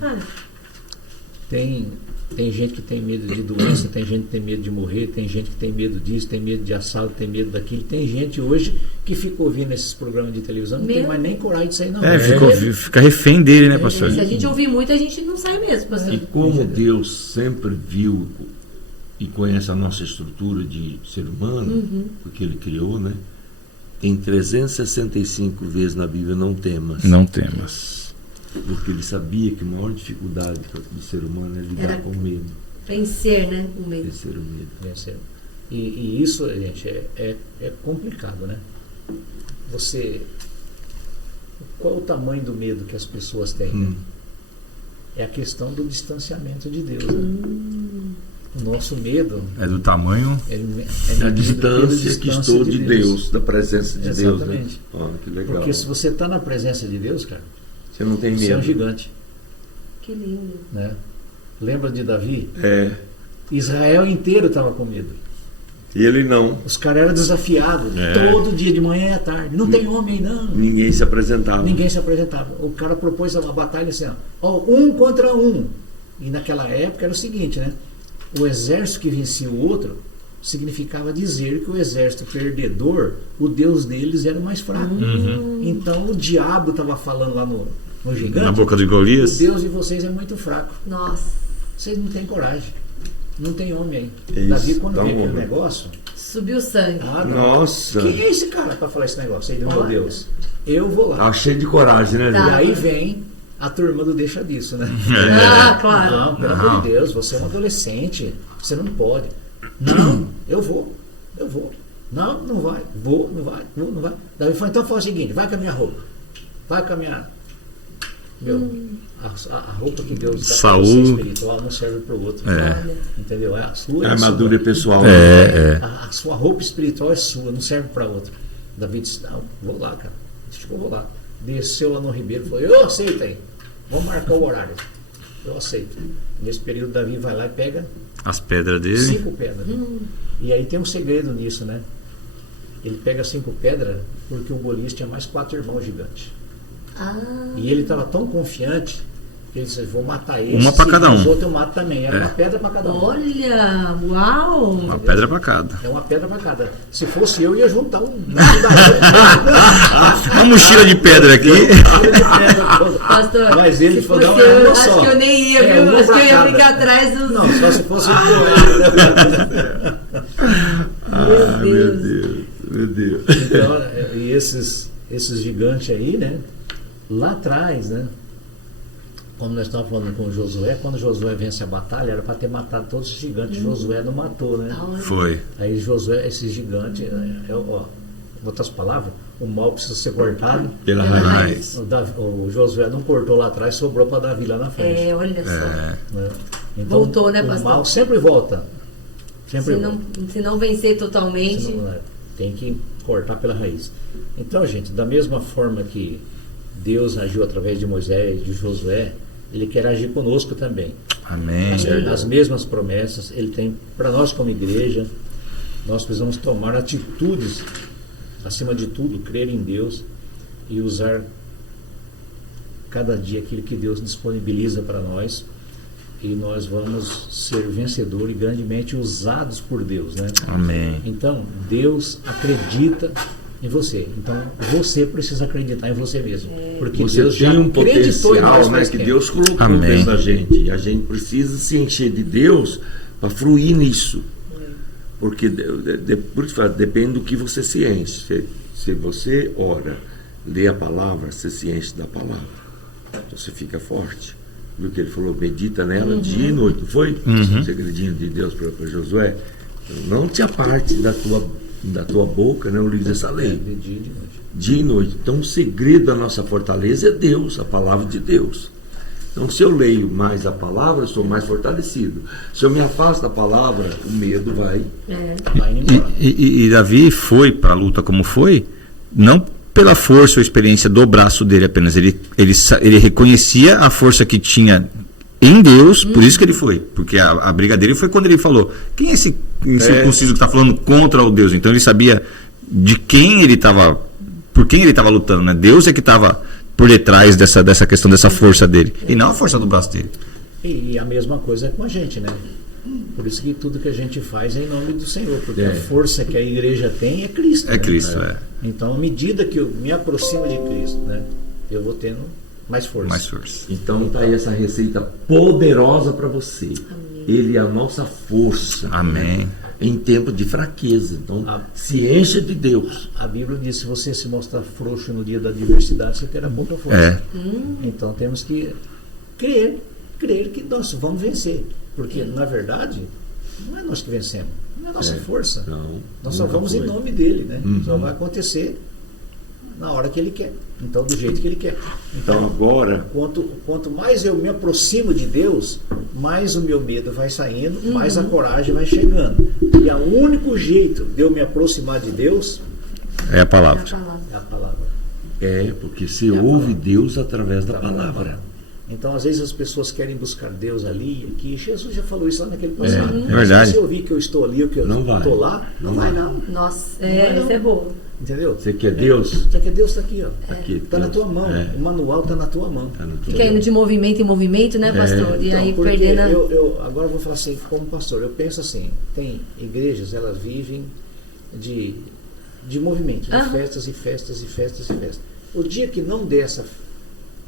Tem gente que tem medo de doença, tem gente que tem medo de morrer, tem gente que tem medo disso, tem medo de assalto, tem medo daquilo. Tem gente hoje que fica ouvindo esses programas de televisão, não tem mais nem coragem de sair na rua. Fica refém dele, né, pastor? Se a gente ouvir muito, a gente não sai mesmo, pastor. E como Deus sempre viu e conhece a nossa estrutura de ser humano, porque Ele criou, né? Tem 365 vezes na Bíblia, não temas. Não temas. Porque Ele sabia que a maior dificuldade do ser humano é lidar com o medo. Vencer, né? O medo. Vencer o medo. Vencer. E isso, gente, é complicado, né? Qual é o tamanho do medo que as pessoas têm? Né? É a questão do distanciamento de Deus. Né? O nosso medo é do tamanho da distância que estou de Deus, da presença de Deus. Exatamente. Né? Que legal. Porque se você está na presença de Deus, cara, você não tem medo. Você é um gigante. Que lindo. Né? Lembra de Davi? Israel inteiro estava com medo. E ele não. Os caras eram desafiados todo dia, de manhã e à tarde. Não tem homem aí, não. Ninguém se apresentava. Ninguém se apresentava. O cara propôs uma batalha assim, ó, 1 contra 1. E naquela época era o seguinte, né? O exército que vencia o outro significava dizer que o exército perdedor, o Deus deles era o mais fraco. Então o diabo estava falando lá no gigante. Na boca de Golias. O Deus de vocês é muito fraco. Nossa. Vocês não têm coragem. Não tem homem aí. Isso, Davi, quando dá vê um aquele homem. negócio... Subiu o sangue. Nossa. Quem é esse cara para falar esse negócio aí do meu Olha. Deus? Eu vou lá. Tá cheio de coragem, né, E Tá. aí vem a turma do deixa disso, né? Ah, claro. Não, pelo amor de Deus, você é um adolescente. Você não pode. Não, eu vou. Não, não vai. Não vai. Daí falou, então faz o seguinte, vai com a minha roupa. Vai com a minha... A roupa que Deus dá para você espiritual não serve para o outro. Entendeu? É a sua. A armadura pessoal. A sua roupa espiritual é sua, não serve para outro. Davi disse, não, vou lá, cara. Acho que eu vou lá. Desceu lá no Ribeiro e falou, eu aceito aí. Vamos marcar o horário. Eu aceito. Nesse período, Davi vai lá e pega As pedras dele. 5 pedras. E aí tem um segredo nisso, né? Ele pega 5 pedras porque o Golias tinha mais 4 irmãos gigantes. E ele estava tão confiante que ele disse, vou matar eles. Uma pra cada um. Os outros eu mato também. Era uma pedra para cada um. Olha, uau. Uma pedra pra cada. É uma pedra para cada. Se fosse eu, ia juntar um. Uma mochila de pedra aqui. Pastor, Mas ele se falou, fosse não, é eu, uma acho só. que eu nem ia, É, viu? uma Acho que eu pra ia cada. ficar atrás dos... Não, só se fosse Meu Deus. Então, e esses gigantes aí, né? Lá atrás, né? Como nós estávamos falando com o Josué, quando Josué vence a batalha, era para ter matado todos os gigantes. Josué não matou, né? Foi. Aí Josué, esse gigante, em outras palavras, o mal precisa ser cortado. Pela raiz. O Josué não cortou lá atrás, sobrou para Davi lá na frente. olha só. Né? Então, voltou, né, o pastor? mal sempre volta. Sempre Se não vencer totalmente. Tem que cortar pela raiz. Então, gente, da mesma forma que Deus agiu através de Moisés, de Josué, Ele quer agir conosco também. Amém. As mesmas promessas Ele tem para nós como igreja. Nós precisamos tomar atitudes, acima de tudo, crer em Deus e usar cada dia aquilo que Deus disponibiliza para nós, e nós vamos ser vencedores e grandemente usados por Deus, né? Amém. Então, Deus acredita em você. Então, você precisa acreditar em você mesmo. Porque Você Deus tem já um acreditou em nós potencial, né, faz que tempo. Deus colocou Amém. dentro da gente. E a gente precisa se encher de Deus para fruir nisso. Porque por isso depende do que você se enche. Se você ora, lê a palavra, você se enche da palavra. Então você fica forte. Viu que ele falou, medita nela dia e noite, não foi? O segredinho de Deus para Josué. Não te aparte da tua boca, né, o livro dessa lei. De dia e de noite. Dia e noite. Então o segredo da nossa fortaleza é Deus, a palavra de Deus. Então se eu leio mais a palavra, eu sou mais fortalecido. Se eu me afasto da palavra, o medo vai embora. E Davi foi para a luta como foi, não pela força ou experiência do braço dele apenas. Ele reconhecia a força que tinha em Deus, por isso que ele foi. Porque a briga dele foi quando ele falou: quem é esse incircunciso que está falando contra o Deus? Então ele sabia de quem ele estava, por quem ele estava lutando, né? Deus é que estava por detrás dessa questão, dessa força dele, e não a força do braço dele. E a mesma coisa é com a gente, né? Por isso que tudo que a gente faz é em nome do Senhor, porque a força que a igreja tem é Cristo. É Cristo, Então, à medida que eu me aproximo de Cristo, né, eu vou tendo mais força. Mais força. Então tá aí essa receita poderosa para você. Ele é a nossa força. Amém. Né? Em tempo de fraqueza. Então se encha de Deus. A Bíblia diz: se você se mostrar frouxo no dia da adversidade, você terá pouca força. Então temos que crer que nós vamos vencer. Porque, na verdade, não é nós que vencemos, não é a nossa força. Não, nós só vamos em nome dele, né? Só vai acontecer na hora que ele quer. Então, do jeito que ele quer. Então agora, quanto mais eu me aproximo de Deus, mais o meu medo vai saindo, mais a coragem vai chegando. E o único jeito de eu me aproximar de Deus é a palavra. é a palavra. porque se ouve Deus através da palavra. Então, às vezes as pessoas querem buscar Deus ali e aqui. Jesus já falou isso lá naquele passado. Verdade. Se você ouvir que eu estou ali ou que eu estou lá, não vai não. Nossa, vai, isso é bom. Entendeu? Você quer Deus? Você quer Deus está aqui, ó. Aqui, Está na tua mão. O manual está na tua mão. Fica indo de movimento em movimento, né, pastor? E então, aí porque perdendo a... agora eu vou falar assim, como pastor, eu penso assim, tem igrejas, elas vivem de movimento, de festas e festas e festas e festas. O dia que não der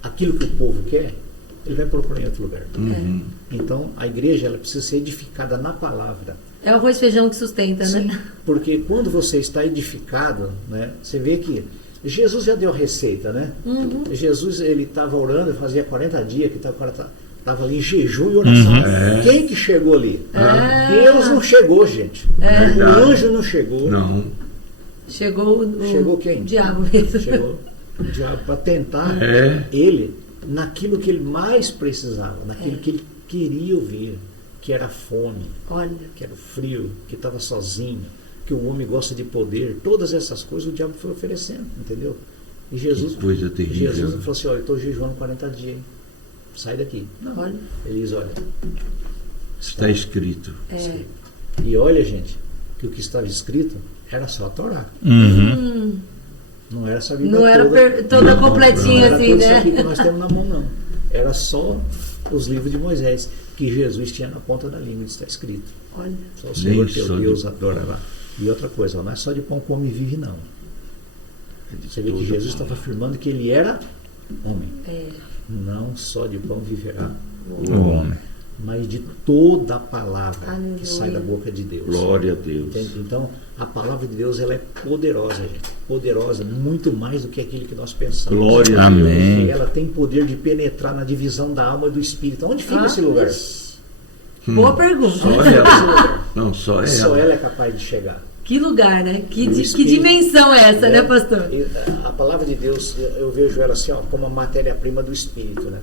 aquilo que o povo quer, ele vai procurar em outro lugar. Então, a igreja ela precisa ser edificada na palavra. É o arroz e feijão que sustenta, Sim, né? porque quando você está edificado, né, você vê que Jesus já deu a receita, né? Jesus, ele estava orando, fazia 40 dias que o cara estava ali em jejum e oração. Quem que chegou ali? Deus não chegou, gente. O anjo não chegou. Não. Chegou quem? O diabo mesmo. Chegou o diabo para tentar ele naquilo que ele mais precisava, naquilo que ele queria ouvir, que era a fome, que era o frio, que estava sozinho, que o homem gosta de poder. Todas essas coisas o diabo foi oferecendo, entendeu? E Jesus falou assim: olha, eu estou jejuando 40 dias, hein? Sai daqui. Não, ele diz: olha, está escrito. E olha, gente, que o que estava escrito era só a Torá. Não era essa Bíblia não era toda completinha assim, não né? era tudo isso aqui que nós temos na mão, não. Era só os livros de Moisés, que Jesus tinha na ponta da língua, está escrito. Olha. Só o Senhor teu Deus adorará. E outra coisa, não é só de pão que o homem vive, não. Você vê que Jesus estava afirmando que ele era homem. Não só de pão viverá o homem, mas de toda a palavra que sai da boca de Deus. Glória a Deus. Entende? Então, a palavra de Deus ela é poderosa, gente. Poderosa, muito mais do que aquilo que nós pensamos. Glória a Deus. Amém. Ela tem poder de penetrar na divisão da alma e do espírito. Onde fica esse lugar? Boa pergunta. Só ela. Não, só ela. Só ela é capaz de chegar. Que lugar, né? Que dimensão é essa, né, pastor? A palavra de Deus, eu vejo ela assim, ó, como a matéria-prima do espírito, né?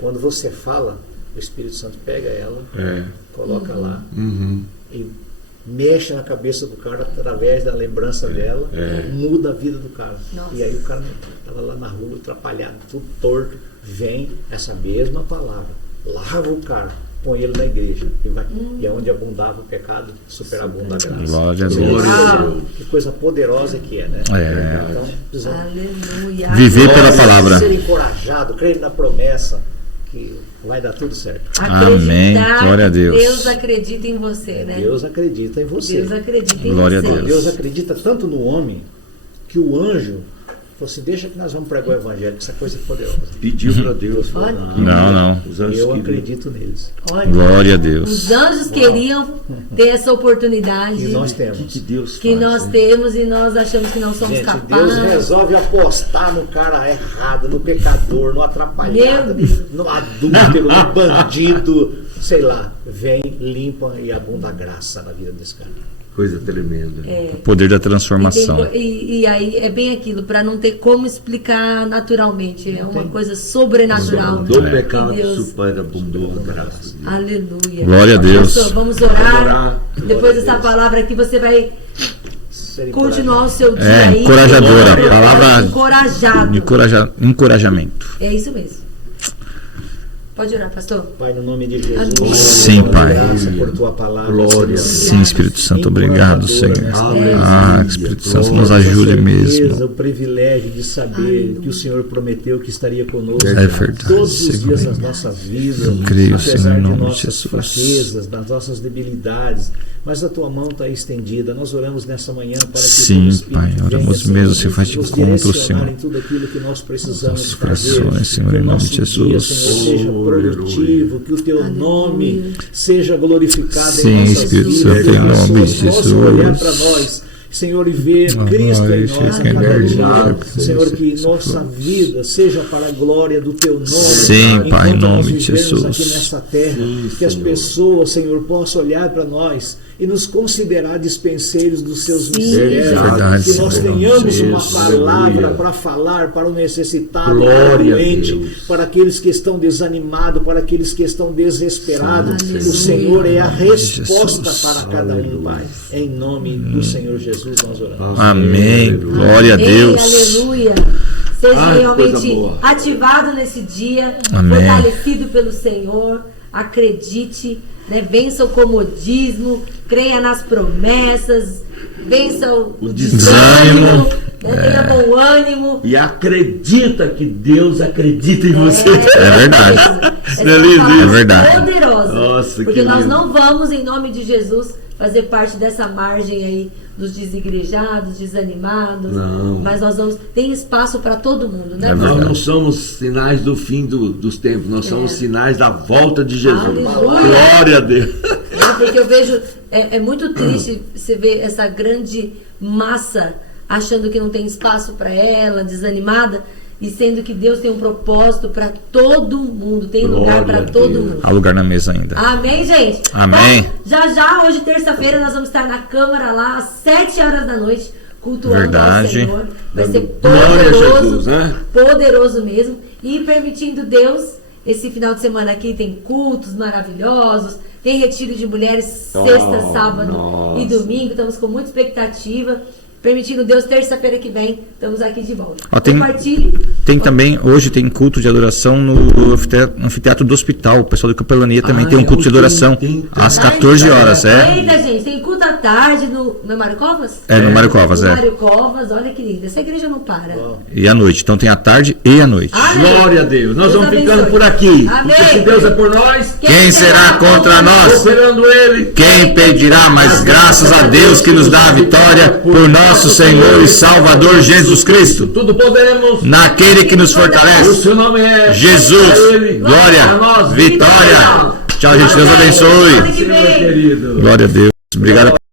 Quando você fala, o Espírito Santo pega ela, É. coloca lá Uhum. e mexe na cabeça do cara através da lembrança dela, muda a vida do cara. Nossa. E aí o cara estava lá na rua, atrapalhado, tudo torto, vem essa mesma palavra, lava o cara, põe ele na igreja e é onde abundava o pecado, superabunda a graça. Glória a Deus. Que coisa poderosa que é, né? É. Então, precisamos Aleluia. Viver pela palavra. ser encorajado, crer na promessa que vai dar tudo certo. Amém. Acreditar Glória a que Deus. Deus acredita em você, né? Deus acredita em você. Deus acredita em Glória a você. Deus. Deus acredita tanto no homem que o anjo falou assim, deixa que nós vamos pregar o evangelho, que essa coisa é poderosa. Pediu para Deus. Olha. Não. Os anjos Eu queriam. acredito neles. Olha, Glória a Deus. os anjos queriam ter essa oportunidade E nós O que temos. Deus que faz, nós né? temos e nós achamos que não somos Gente, Deus capazes. resolve apostar no cara errado, no pecador, no atrapalhado, Meu Deus. no adúltero, no bandido, sei lá. Vem, limpa e abunda a graça na vida desse cara. Coisa tremenda. É. O poder da E, transformação. e aí é bem aquilo, para não ter como explicar naturalmente, é uma coisa sobrenatural. Do que pecado Deus- superabundou a graça. Aleluia. Glória a Deus. Pastor, vamos orar. Vamos orar. Depois Glória a dessa Deus. palavra aqui, você vai Ser continuar o seu dia É, aí. encorajadora, Glória a Deus. palavra- Encorajado. Encorajamento. É isso mesmo. Pode orar, pastor. Pai, no nome de Jesus, Amém. Sim, Pai. graça por tua palavra. Glória. Senhor. Sim, Espírito Santo, obrigado, Senhor. Ah, que Espírito Santo nos ajude mesmo. O privilégio de saber que o Senhor prometeu que estaria conosco É verdade, todos os dias Senhor. das nossas vidas, Eu creio, apesar Senhor, em de nome de nossas Jesus. fraquezas, das nossas debilidades, mas a tua mão está estendida. Nós oramos nessa manhã para que Sim, o Espírito Pai, venha, oramos Senhor, mesmo, Senhor, faz de nos encontro, direcionar Senhor. em tudo aquilo que nós precisamos Nossos fazer, corações, Senhor, que o em nome nosso de dia, Jesus. Senhor, seja produtivo, que o teu Aleluia. nome seja glorificado Sim, em nossas Espírito vidas, Santo, que em as nome pessoas de possam olhar Jesus. para nós, Senhor, e ver Ah, Cristo em isso nós é a cada verdade. dia. Senhor, que nossa vida seja para a glória do Teu nome. Sim, Pai, em enquanto nós nome de vivemos Jesus. aqui nessa terra, Sim, que as Senhor. pessoas, Senhor, possam olhar para nós e nos considerar dispenseiros dos Seus Sim, mistérios. verdade, Que nós Senhor, em nome tenhamos de uma Jesus. palavra Aleluia. para falar para o necessitado, para o Glória a doente, Deus. para aqueles que estão desanimados, para aqueles que estão desesperados. Sim, O Senhor. Senhor é a Em nome de resposta Jesus. para cada um, Aleluia. Pai. Em nome do Senhor Jesus nós oramos. Amém. Glória a Amém, Deus. Aleluia. Seja Ai, realmente coisa boa. ativado nesse dia, Amém. fortalecido pelo Senhor. Acredite, né? Vença o comodismo, creia nas promessas, vença o desânimo, né? Tenha bom ânimo. E acredita que Deus acredita em você. É verdade. Essa Feliz palavra isso. É verdade. poderosa. Nossa, porque que nós lindo. não vamos, em nome de Jesus, fazer parte dessa margem aí dos desigrejados, desanimados. Não. Mas nós vamos. Tem espaço para todo mundo, né? É Nós verdade. não somos sinais do fim dos tempos, nós somos sinais da volta de Jesus. Aleluia. Glória a Deus. Porque eu vejo, é muito triste você ver essa grande massa achando que não tem espaço para ela, desanimada, e sendo que Deus tem um propósito para todo mundo, tem lugar Glória para a todo Deus. mundo. Há lugar na mesa ainda. Amém, gente? Amém. Então, já, hoje, terça-feira, nós vamos estar na Câmara lá, às 7 horas da noite, cultuando Verdade. ao Senhor. Vai ser Glória a poderoso, Jesus, né? poderoso mesmo. E permitindo Deus, esse final de semana aqui tem cultos maravilhosos, tem retiro de mulheres sexta, sábado nossa. e domingo. Estamos com muita expectativa. Permitindo Deus, terça-feira que vem, estamos aqui de volta. Ó, tem- Compartilhe. Tem também, hoje tem culto de adoração no anfiteatro do hospital. O pessoal da capelania também tem um culto de adoração às 14 horas. Eita, gente, tem culto à tarde no Mário Covas? É, no Mário Covas, No é. Mário Covas, olha que lindo. Essa igreja não para. E à noite. Então tem a tarde e a noite. Amém. Glória a Deus. Nós Deus vamos abençoe. ficando por aqui. Amém. Porque se Deus é por nós, Quem será contra nós? esperando Ele. Quem pedirá? Mas graças a Deus que nos dá a vitória por nosso Senhor e Salvador Jesus Cristo. Tudo podemos. Naquele que nos O fortalece. seu nome é Jesus. É Ele. Glória. Para nós. Vitória. Tchau, gente. Deus abençoe. Semana que Senhor vem. querido. Glória a Deus. Obrigado.